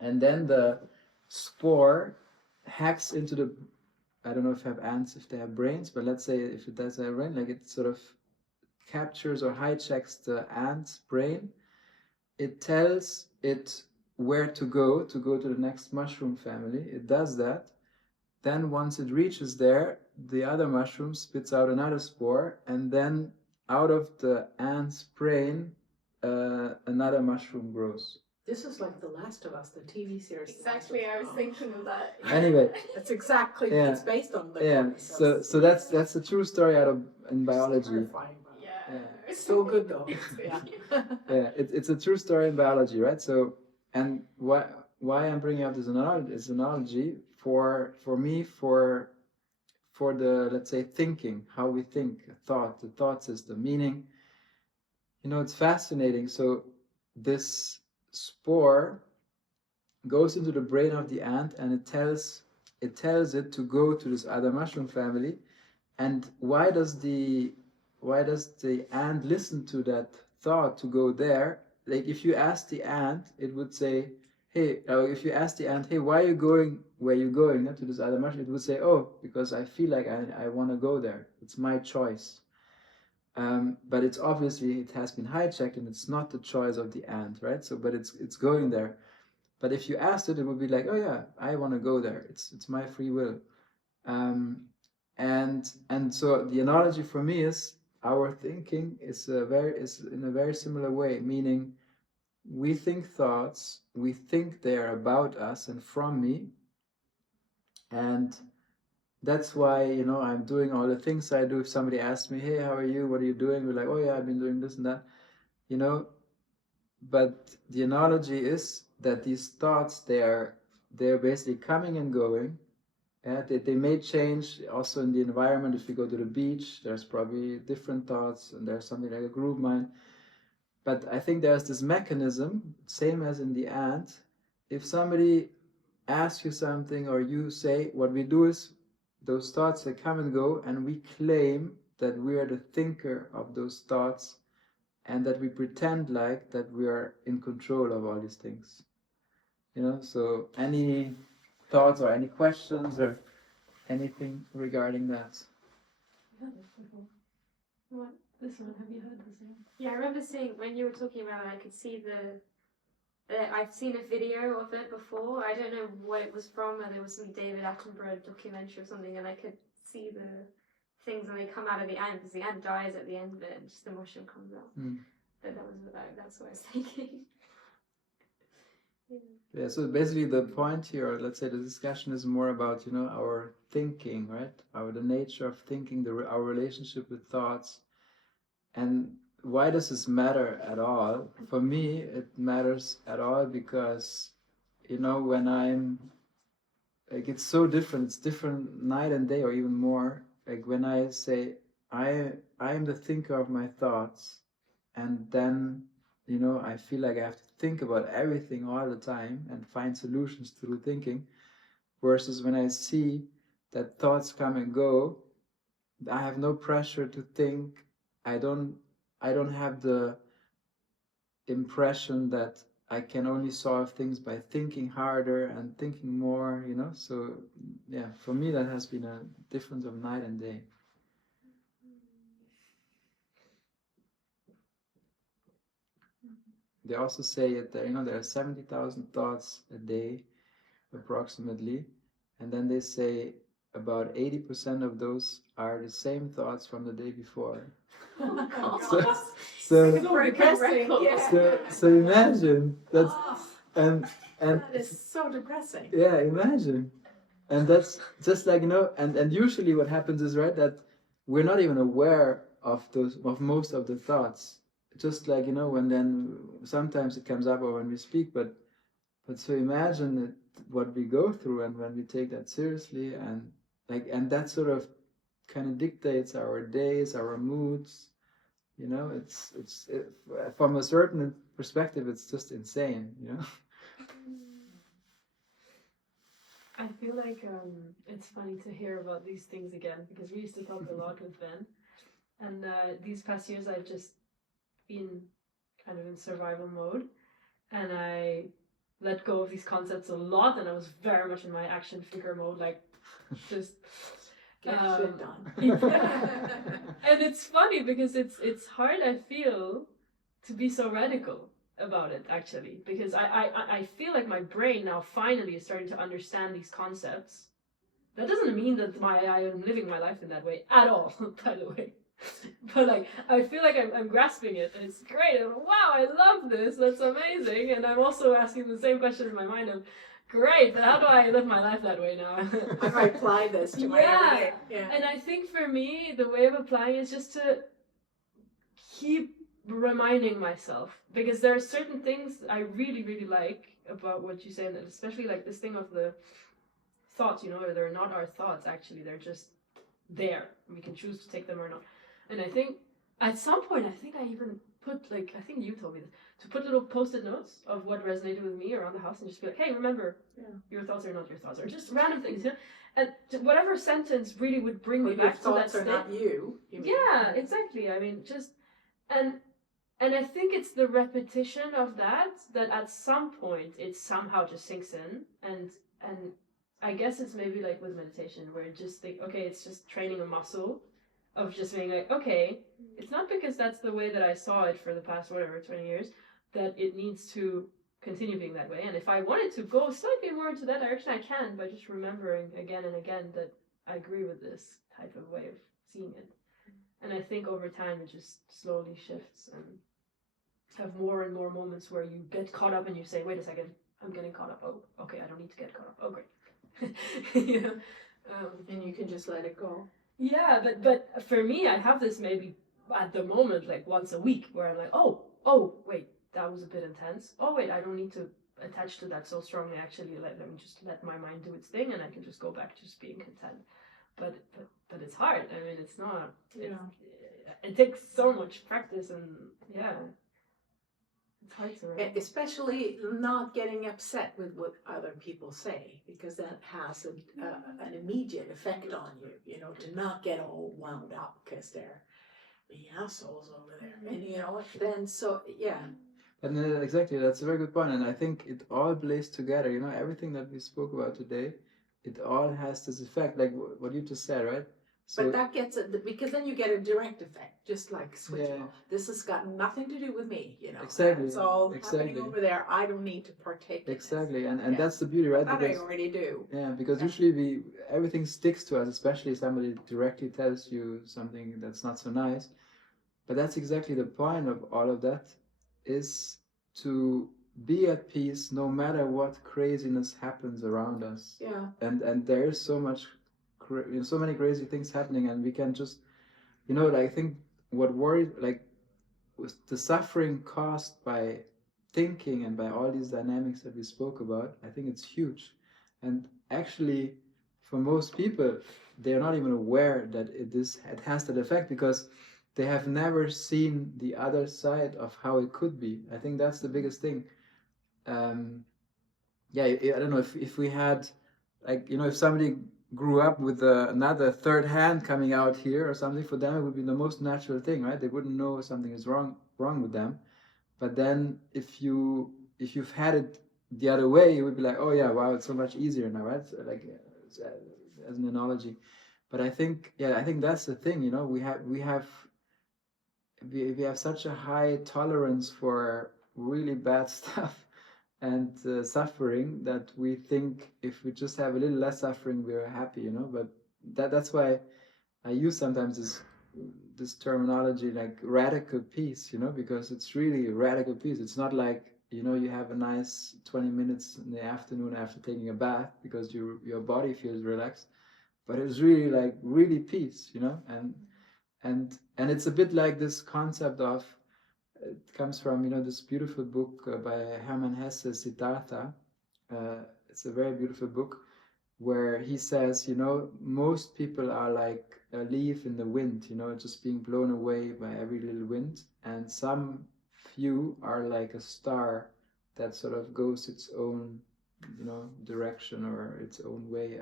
and then the spore hacks into the, I don't know if ants, if they have brains, but let's say if it does have a brain, like it sort of captures or hijacks the ant's brain. It tells it where to go to the next mushroom family. It does that. Then once it reaches there, the other mushroom spits out another spore, and then out of the ant's brain, another mushroom grows. This is like The Last of Us, the TV series. Exactly, I was thinking of that. Anyway, That's exactly yeah, it's based on. So that's a true story out of in biology. Yeah. It's so good though. Yeah. Yeah, it's a true story in biology, right? So, and why I'm bringing up this analogy for me for the, let's say, thinking, how we think, the thought system, meaning, it's fascinating. So this spore goes into the brain of the ant, and it tells it to go to this other mushroom family. And why does the ant listen to that thought to go there? Like if you ask the ant, it would say, hey, if you ask the ant, hey, why are you going where you're going, to this other mushroom? It would say, oh, because I feel like I want to go there. It's my choice. But it's obviously, it has been hijacked, and it's not the choice of the ant, right? So, but it's going there. But if you asked it, it would be like, oh yeah, I want to go there. It's my free will. And so the analogy for me is our thinking is in a very similar way, meaning we think thoughts, we think they're about us and from me, and that's why I'm doing all the things I do. If somebody asks me, hey, how are you, what are you doing, we're like, oh yeah, I've been doing this and that, but the analogy is that these thoughts, they're basically coming and going. Yeah, they may change also in the environment. If you go to the beach, there's probably different thoughts, and there's something like a group mind. But I think there's this mechanism, same as in the ant. If somebody asks you something, or you say, what we do is those thoughts, they come and go, and we claim that we are the thinker of those thoughts, and that we pretend like that we are in control of all these things. So any thoughts or any questions or anything regarding that? What? This one, have you heard this one? Yeah, I remember seeing, when you were talking about it, I could see I've seen a video of it before. I don't know what it was from, whether it was some David Attenborough documentary or something, and I could see the things when they come out of the ant, because the ant dies at the end of it, and just the mushroom comes out. But that's what I was thinking. Yeah, so basically the point here, or let's say the discussion, is more about our thinking, right? The nature of thinking, our relationship with thoughts. And why does this matter at all? For me, it matters at all because when I'm like, it's so different. It's different night and day, or even more. Like when I say I am the thinker of my thoughts, and then I feel like I have to think about everything all the time and find solutions through thinking, versus when I see that thoughts come and go, I have no pressure to think. I don't have the impression that I can only solve things by thinking harder and thinking more, you know. So yeah, for me that has been a difference of night and day. They also say it there, you know, there are 70,000 thoughts a day approximately, and then they say about 80% of those are the same thoughts from the day before. so, Very depressing. Yeah. so imagine that's and That is so depressing. yeah, imagine. And that's just like, you know, and usually what happens is, right, that we're not even aware of most of the thoughts. Just like, you know, when then sometimes it comes up or when we speak, but so imagine it, what we go through, and when we take that seriously, and like, and that sort of kind of dictates our days, our moods, you know. From a certain perspective, it's just insane, you know. I feel like it's funny to hear about these things again, because we used to talk a lot with Ben, and these past years I've just been kind of in survival mode, and I let go of these concepts a lot, and I was very much in my action figure mode, like just Get shit done. and it's funny because it's hard, I feel, to be so radical about it, actually, because I feel like my brain now finally is starting to understand these concepts. That doesn't mean that I am living my life in that way at all, by the way. But like, I feel like I'm grasping it, and it's great. I'm like, wow, I love this. That's amazing. And I'm also asking the same question in my mind of, great, but how do I live my life that way now? How do I apply this to my everyday? Yeah. And I think for me, the way of applying is just to keep reminding myself, because there are certain things I really, really like about what you say, and especially like this thing of the thoughts, you know, or they're not our thoughts, actually, they're just there. We can choose to take them or not. And I think at some point, I think I even put, like, I think you told me this, to put little post-it notes of what resonated with me around the house, and just be like, hey, remember, your thoughts are not your thoughts, or just random things, you know? And whatever sentence really would bring me back to that state. Your thoughts are not you. Yeah, exactly. I mean, just, and I think it's the repetition of that at some point it somehow just sinks in, and I guess it's maybe like with meditation, where you just think, okay, it's just training a muscle of just being like, okay, it's not because that's the way that I saw it for the past, whatever, 20 years, that it needs to continue being that way. And if I wanted to go slightly more into that direction, I can, by just remembering again and again that I agree with this type of way of seeing it. And I think over time it just slowly shifts, and have more and more moments where you get caught up and you say, wait a second, I'm getting caught up. Oh, okay, I don't need to get caught up. Oh, great. You know? And you can just let it go. Yeah, but for me, I have this maybe at the moment, like once a week, where I'm like, oh, wait, that was a bit intense. Oh, wait, I don't need to attach to that so strongly. Actually, let me just let my mind do its thing, and I can just go back to just being content. But it's hard. I mean, it's not. Yeah. It takes so much practice, and yeah. It's hard to remember. Especially not getting upset with what other people say, because that has an immediate effect on you, you know, to not get all wound up because they're being assholes over there. And, you know, then so, yeah. And exactly, that's a very good point. And I think it all plays together, you know, everything that we spoke about today, it all has this effect, like what you just said, right? So, but that gets it, because then you get a direct effect, just like switching off. This has got nothing to do with me, you know. Exactly. It's all happening over there. I don't need to partake in Exactly, and that's the beauty, right? That because, I already do. Yeah, because usually everything sticks to us, especially if somebody directly tells you something that's not so nice. But that's exactly the point of all of that, is to be at peace no matter what craziness happens around us. Yeah. And there is so much, so many crazy things happening, and we can just, you know, I think what worried, like, was the suffering caused by thinking and by all these dynamics that we spoke about. I think it's huge, and actually, for most people, they are not even aware that it has that effect, because they have never seen the other side of how it could be. I think that's the biggest thing. Yeah, I don't know if we had, like, you know, if somebody grew up with another third hand coming out here or something, for them it would be the most natural thing, right? They wouldn't know something is wrong with them. But then if you've had it the other way, you would be like, oh yeah, wow, it's so much easier now, right? So like as an analogy. But I think that's the thing, we have such a high tolerance for really bad stuff and suffering, that we think if we just have a little less suffering, we're happy, But that's why I use sometimes this terminology like radical peace, because it's really radical peace. It's not like you have a nice 20 minutes in the afternoon after taking a bath because your body feels relaxed, but it's really like really peace, and it's a bit like this concept of, it comes from this beautiful book by Hermann Hesse, Siddhartha. It's a very beautiful book where he says, most people are like a leaf in the wind, just being blown away by every little wind, and some few are like a star that sort of goes its own direction or its own way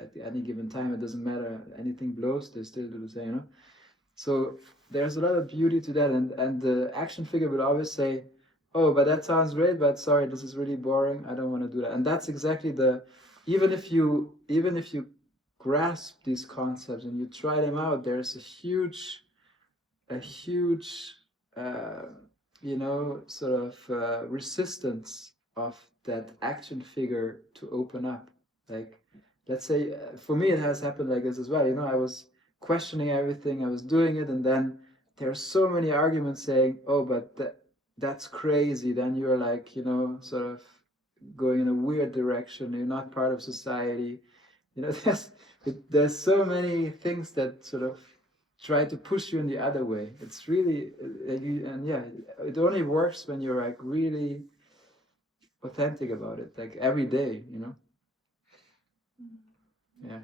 at any given time. It doesn't matter, anything blows, they still do the same. So there's a lot of beauty to that, and the action figure will always say, oh, but that sounds great, but sorry, this is really boring, I don't want to do that. And that's exactly even if you grasp these concepts and you try them out, there's a huge sort of resistance of that action figure to open up. Like, let's say, for me it has happened like this as well. I was questioning everything, I was doing it, and then there's so many arguments saying, oh, but that's crazy, then you're like, sort of going in a weird direction, you're not part of society. There's so many things that sort of try to push you in the other way. It's really, it only works when you're like really authentic about it, like every day, Yeah.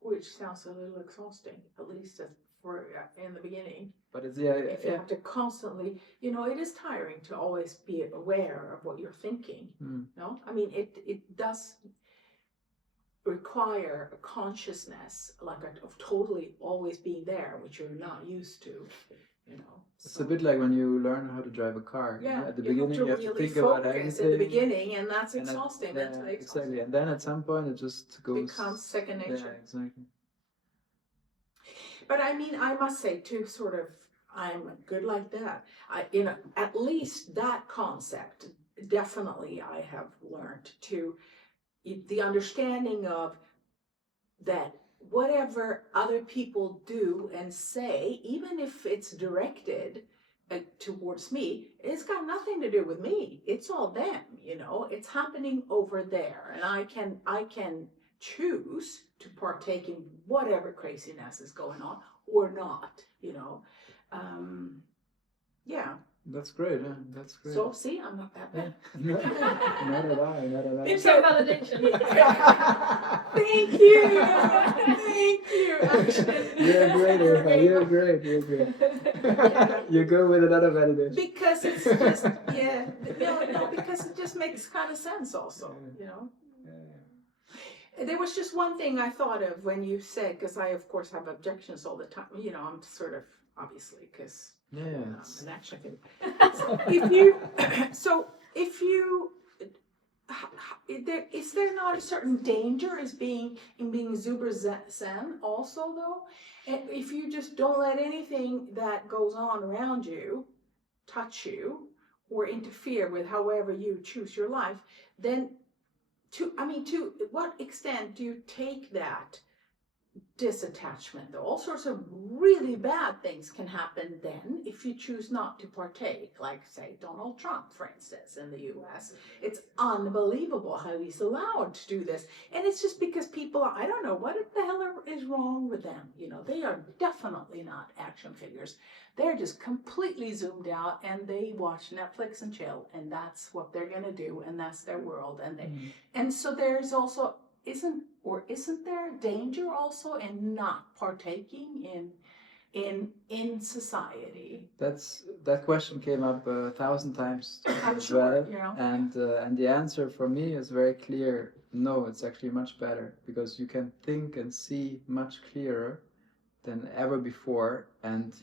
Which sounds a little exhausting, at least for in the beginning. But it's if you have to constantly, it is tiring to always be aware of what you're thinking. No, I mean it does require a consciousness, like of totally always being there, which you're not used to. It's a bit like when you learn how to drive a car. Yeah, At the beginning, you have to really think about focus everything. at the beginning, and that's exhausting. Mentally exhausting. Exactly, and then at some point it just goes. Becomes second nature. Yeah, exactly. But I mean, I must say too, sort of, I'm good like that. At least that concept, definitely I have learned to, the understanding of that whatever other people do and say, even if it's directed towards me, it's got nothing to do with me. It's all them, it's happening over there. And I can choose to partake in whatever craziness is going on or not, yeah. That's great, yeah. That's great. So see, I'm not that bad. Not at all, not at all. It's your validation. Thank you. Thank you. Actually, you're great, Eva. You're great. You go with another validation. Because it's just, because it just makes kind of sense also, There was just one thing I thought of when you said, because I of course have objections all the time, I'm sort of, obviously, because an action figure. Is there not a certain danger in being super zen also though? And if you just don't let anything that goes on around you touch you or interfere with however you choose your life, then to what extent do you take that disattachment? All sorts of really bad things can happen then if you choose not to partake, like say Donald Trump, for instance, in the US. It's unbelievable how he's allowed to do this, and it's just because people I don't know what the hell is wrong with them. They are definitely not action figures. They're just completely zoomed out, and they watch Netflix and chill, and that's what they're gonna do, and that's their world. And and so there's also isn't there danger also in not partaking in in society? That question came up 1,000 times I'm as sure, well, you know. and the answer for me is very clear. No, it's actually much better because you can think and see much clearer than ever before. And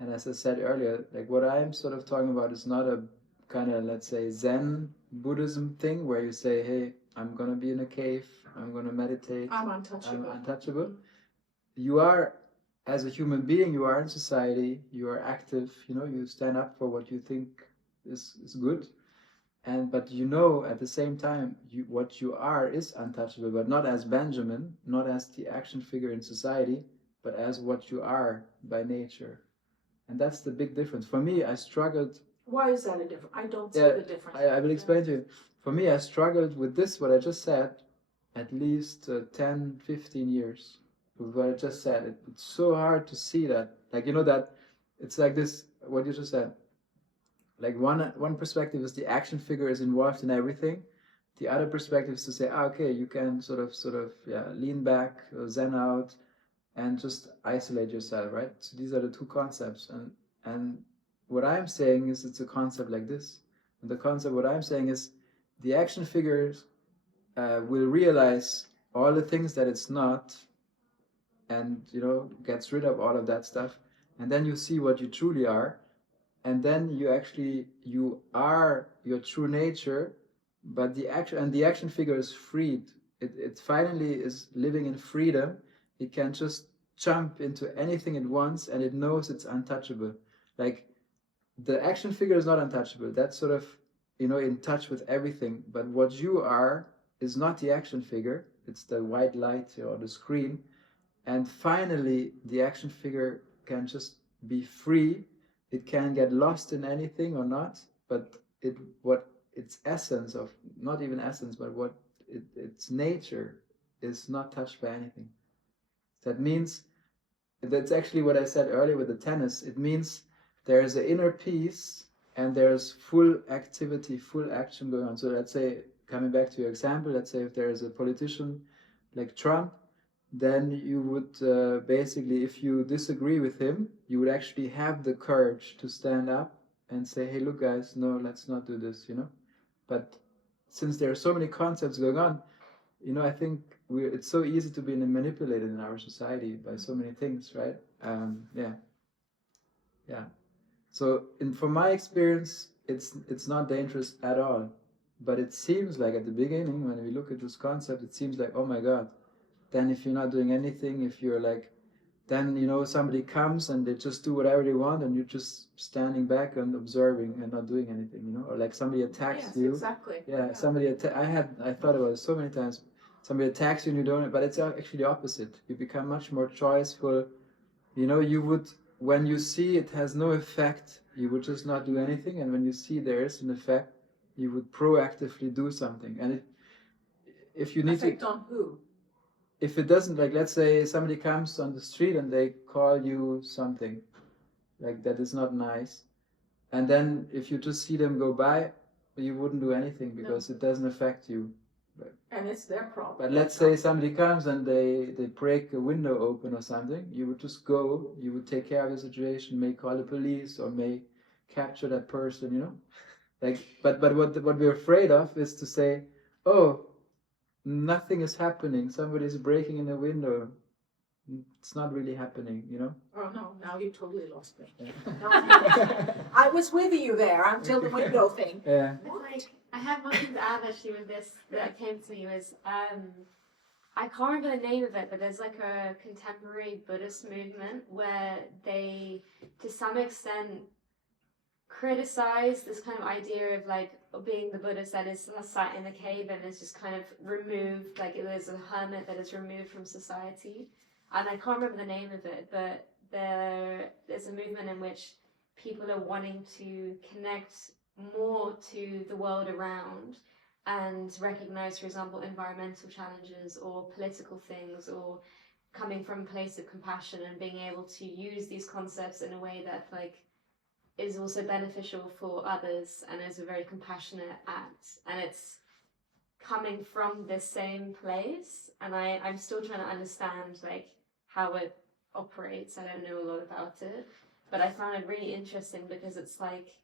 and as I said earlier, like what I'm sort of talking about is not a kind of, let's say, Zen Buddhism thing where you say, hey, I'm gonna be in a cave, I'm gonna meditate, I'm untouchable. I'm untouchable. You are, as a human being, you are in society, you are active, you stand up for what you think is good. But at the same time, what you are is untouchable, but not as Benjamin, not as the action figure in society, but as what you are by nature. And that's the big difference. For me, I struggled. Why is that a difference? I don't see Yeah, the difference. I will explain to you. For me, I struggled with this, what I just said, at least 10, 15 years with what I just said. It's so hard to see that. Like, that it's like this, what you just said. Like one perspective is the action figure is involved in everything. The other perspective is to say, okay, you can sort of lean back, zen out, and just isolate yourself, right? So these are the two concepts, and what I'm saying is it's a concept like this. And the concept, what I'm saying is, the action figures will realize all the things that it's not, and gets rid of all of that stuff, and then you see what you truly are, and then you are your true nature, but the action figure is freed. It finally is living in freedom. It can just jump into anything it wants, and it knows it's untouchable. Like, the action figure is not untouchable. That's sort of in touch with everything. But what you are is not the action figure. It's the white light or the screen. And finally, the action figure can just be free. It can get lost in anything or not, but what its essence of, not even essence, but what its nature is not touched by anything. That means, that's actually what I said earlier with the tennis. It means there's an inner peace and there's full activity, full action going on. So let's say, coming back to your example, let's say if there's a politician like Trump, then you would basically, if you disagree with him, you would actually have the courage to stand up and say, hey, look, guys, no, let's not do this, But since there are so many concepts going on, I think it's so easy to be manipulated in our society by so many things, right? Yeah. So, from my experience, it's not dangerous at all. But it seems like at the beginning, when we look at this concept, it seems like, oh my God, then if you're not doing anything, if you're like, then somebody comes and they just do whatever they want, and you're just standing back and observing and not doing anything, or like somebody attacks Yes, you. exactly. Yeah, somebody I thought about it so many times. Somebody attacks you and you don't, but it's actually the opposite. You become much more choiceful. You would, when you see it has no effect, you would just not do anything, and when you see there is an effect, you would proactively do something. And if you need Effect on who? if it doesn't, like, let's say somebody comes on the street and they call you something like that is not nice, and then if you just see them go by, you wouldn't do anything because it doesn't affect you. And it's their problem. But let's say somebody comes and they break a window open or something, you would just go, you would take care of the situation, may call the police or may capture that person, like, but what we're afraid of is to say, oh, nothing is happening, somebody's breaking in a window, it's not really happening, Oh no, now you totally lost me. Yeah. I was with you there until the window thing. Yeah. Like, I have one thing to add actually with this that came to me was I can't remember the name of it, but there's like a contemporary Buddhist movement where they, to some extent, criticize this kind of idea of like being the Buddhist that is sat in a cave and is just kind of removed, like there's a hermit that is removed from society. And I can't remember the name of it, but there's a movement in which people are wanting to connect more to the world around and recognize, for example, environmental challenges or political things, or coming from a place of compassion and being able to use these concepts in a way that like is also beneficial for others and is a very compassionate act. And it's coming from the same place, and I'm still trying to understand like how it operates. I don't know a lot about it, but I found it really interesting because it's like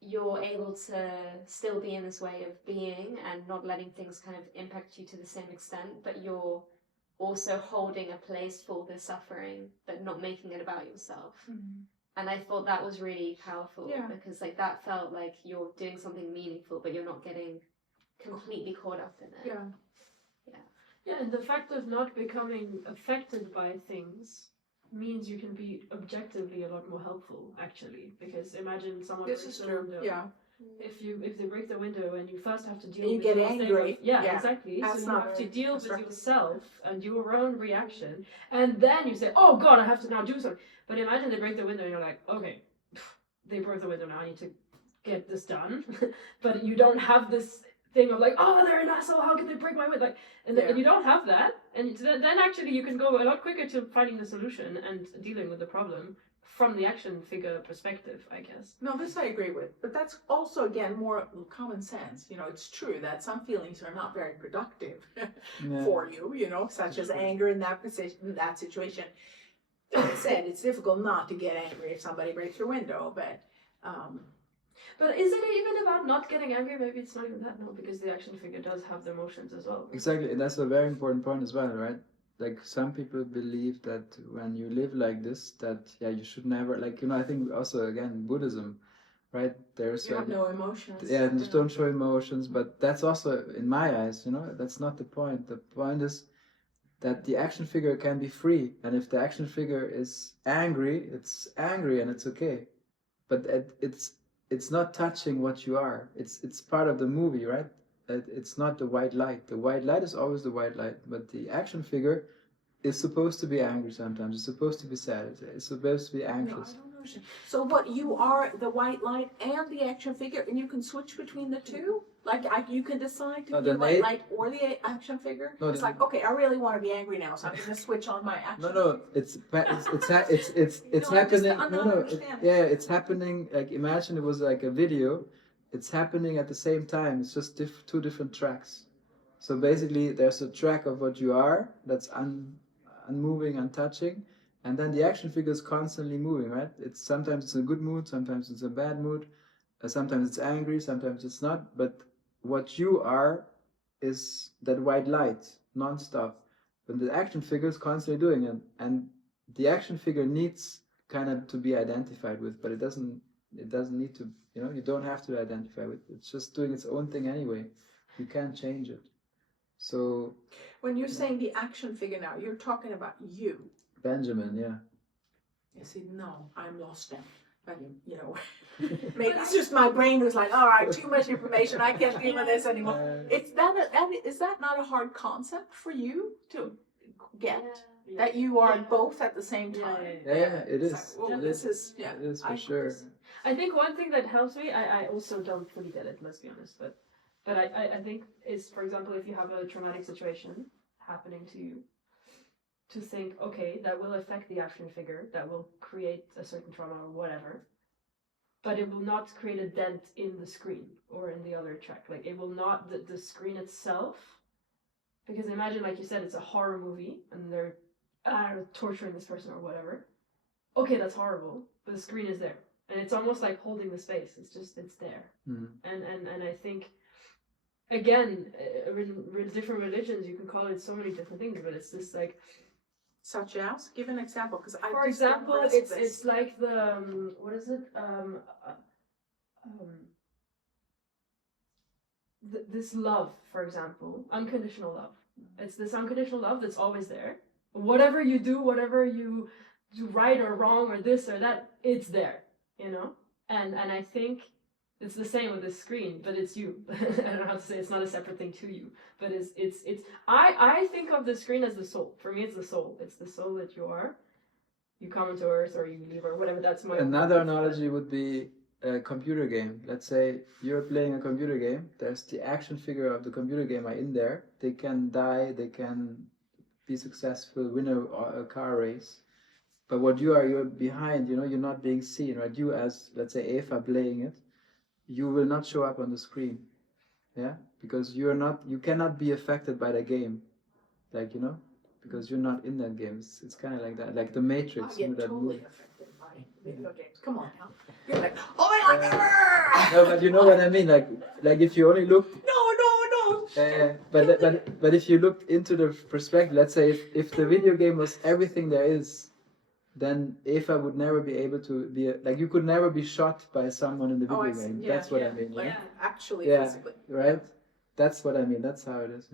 you're able to still be in this way of being and not letting things kind of impact you to the same extent, but you're also holding a place for the suffering, but not making it about yourself. Mm-hmm. And I thought that was really powerful, Yeah. because like that felt like you're doing something meaningful, but you're not getting completely caught up in it. Yeah. Yeah, and the fact of not becoming affected by things means you can be objectively a lot more helpful, actually. Because imagine someone This breaks is the true. window. Yeah. If they break the window and you first have to deal And you with get your thing angry. of- yeah, Yeah. exactly. That's so you not have to very deal with constructive. yourself and your own reaction, and then you say, "Oh God, I have to now do something." But imagine they break the window and you're like, "Okay, they broke the window now. I need to get this done," but you don't have this thing of like, "Oh, they're an asshole. How could they break my window?" Like, and you don't have that, and then actually you can go a lot quicker to finding the solution and dealing with the problem from the action figure perspective, I guess. No, this I agree with, but that's also again more common sense. You know, it's true that some feelings are not very productive for you. You know, such as anger in that position, in that situation. Like I said, it's difficult not to get angry if somebody breaks your window, but. But is it even about not getting angry? Maybe it's not even that, no, because the action figure does have the emotions as well. Exactly, that's a very important point as well, right? Like some people believe that when you live like this, that you should never, like, I think also again Buddhism, right? There's You have no emotions. yeah, just don't show emotions, but that's also in my eyes, that's not the point. The point is that the action figure can be free, and if the action figure is angry, it's angry and it's okay. But it's not touching what you are. It's part of the movie, right? It's not the white light. The white light is always the white light, but the action figure is supposed to be angry sometimes. It's supposed to be sad. It's supposed to be anxious. No, I don't understand. So what, you are the white light and the action figure, and you can switch between the two? Like you can decide to No, be the white na- light or the action figure? No, It's like, okay, I really want to be angry now, so I'm going to switch on my action No, figure. it's No, happening. I'm No, not no, understanding. it's happening. Like imagine it was like a video. It's happening at the same time. It's just two different tracks. So basically, there's a track of what you are that's unmoving, untouching, and then the action figure is constantly moving. Right? It's sometimes it's a good mood, sometimes it's a bad mood, sometimes it's angry, sometimes it's not. But what you are is that white light, non-stop. But the action figure is constantly doing it, and the action figure needs kind of to be identified with, but it doesn't need to. You don't have to identify with. It's just doing its own thing anyway. You can't change it. So When you're saying the action figure now, you're talking about you. Benjamin, yeah. You see, no, I'm lost now. But, maybe it's just my brain was like, all right, too much information. I can't deal with this anymore. Is that not a hard concept for you to get? Yeah. That you are both at the same time? Yeah, it is. Like, well, It this is. is It is for I- sure. I think one thing that helps me, I also don't fully get it, let's be honest, but I think is, for example, if you have a traumatic situation happening to you, to think, okay, that will affect the action figure, that will create a certain trauma or whatever, but it will not create a dent in the screen or in the other track. Like, it will not, the screen itself, because imagine, like you said, it's a horror movie and they're torturing this person or whatever. Okay, that's horrible, but the screen is there. And it's almost like holding the space. It's there. Mm. And I think, again, different religions, you can call it so many different things, but it's this like, Such as? Give an example, because I for just don't example, grasp it's this. like the what is it? This love, for example, unconditional love. It's this unconditional love that's always there. Whatever you do, whatever you do right or wrong or this or that, it's there, And I think it's the same with the screen, but it's you. I don't know how to say it's not a separate thing to you, but it's I think of the screen as the soul. For me, it's the soul. It's the soul that you are. You come into Earth or you leave or whatever. That's my Another analogy would be a computer game. Let's say you're playing a computer game. There's the action figure of the computer game are in there. They can die. They can be successful, win a car race. But what you're behind. You're not being seen, right? You as, let's say, Eva playing it, you will not show up on the screen. Yeah, because you cannot be affected by the game, like because you're not in that game. It's kind of like that, like the Matrix. I get that totally movie. affected by video games. Come on now. You're like, oh my god, No, but you know what I mean. Like if you only look. no. But if you looked into the perspective, let's say if the video game was everything there is, then Eva would never be able to be like you could never be shot by someone in the video game. Yeah, That's what I mean. Like Yeah, actually yeah, physically. right. That's what I mean. That's how it is.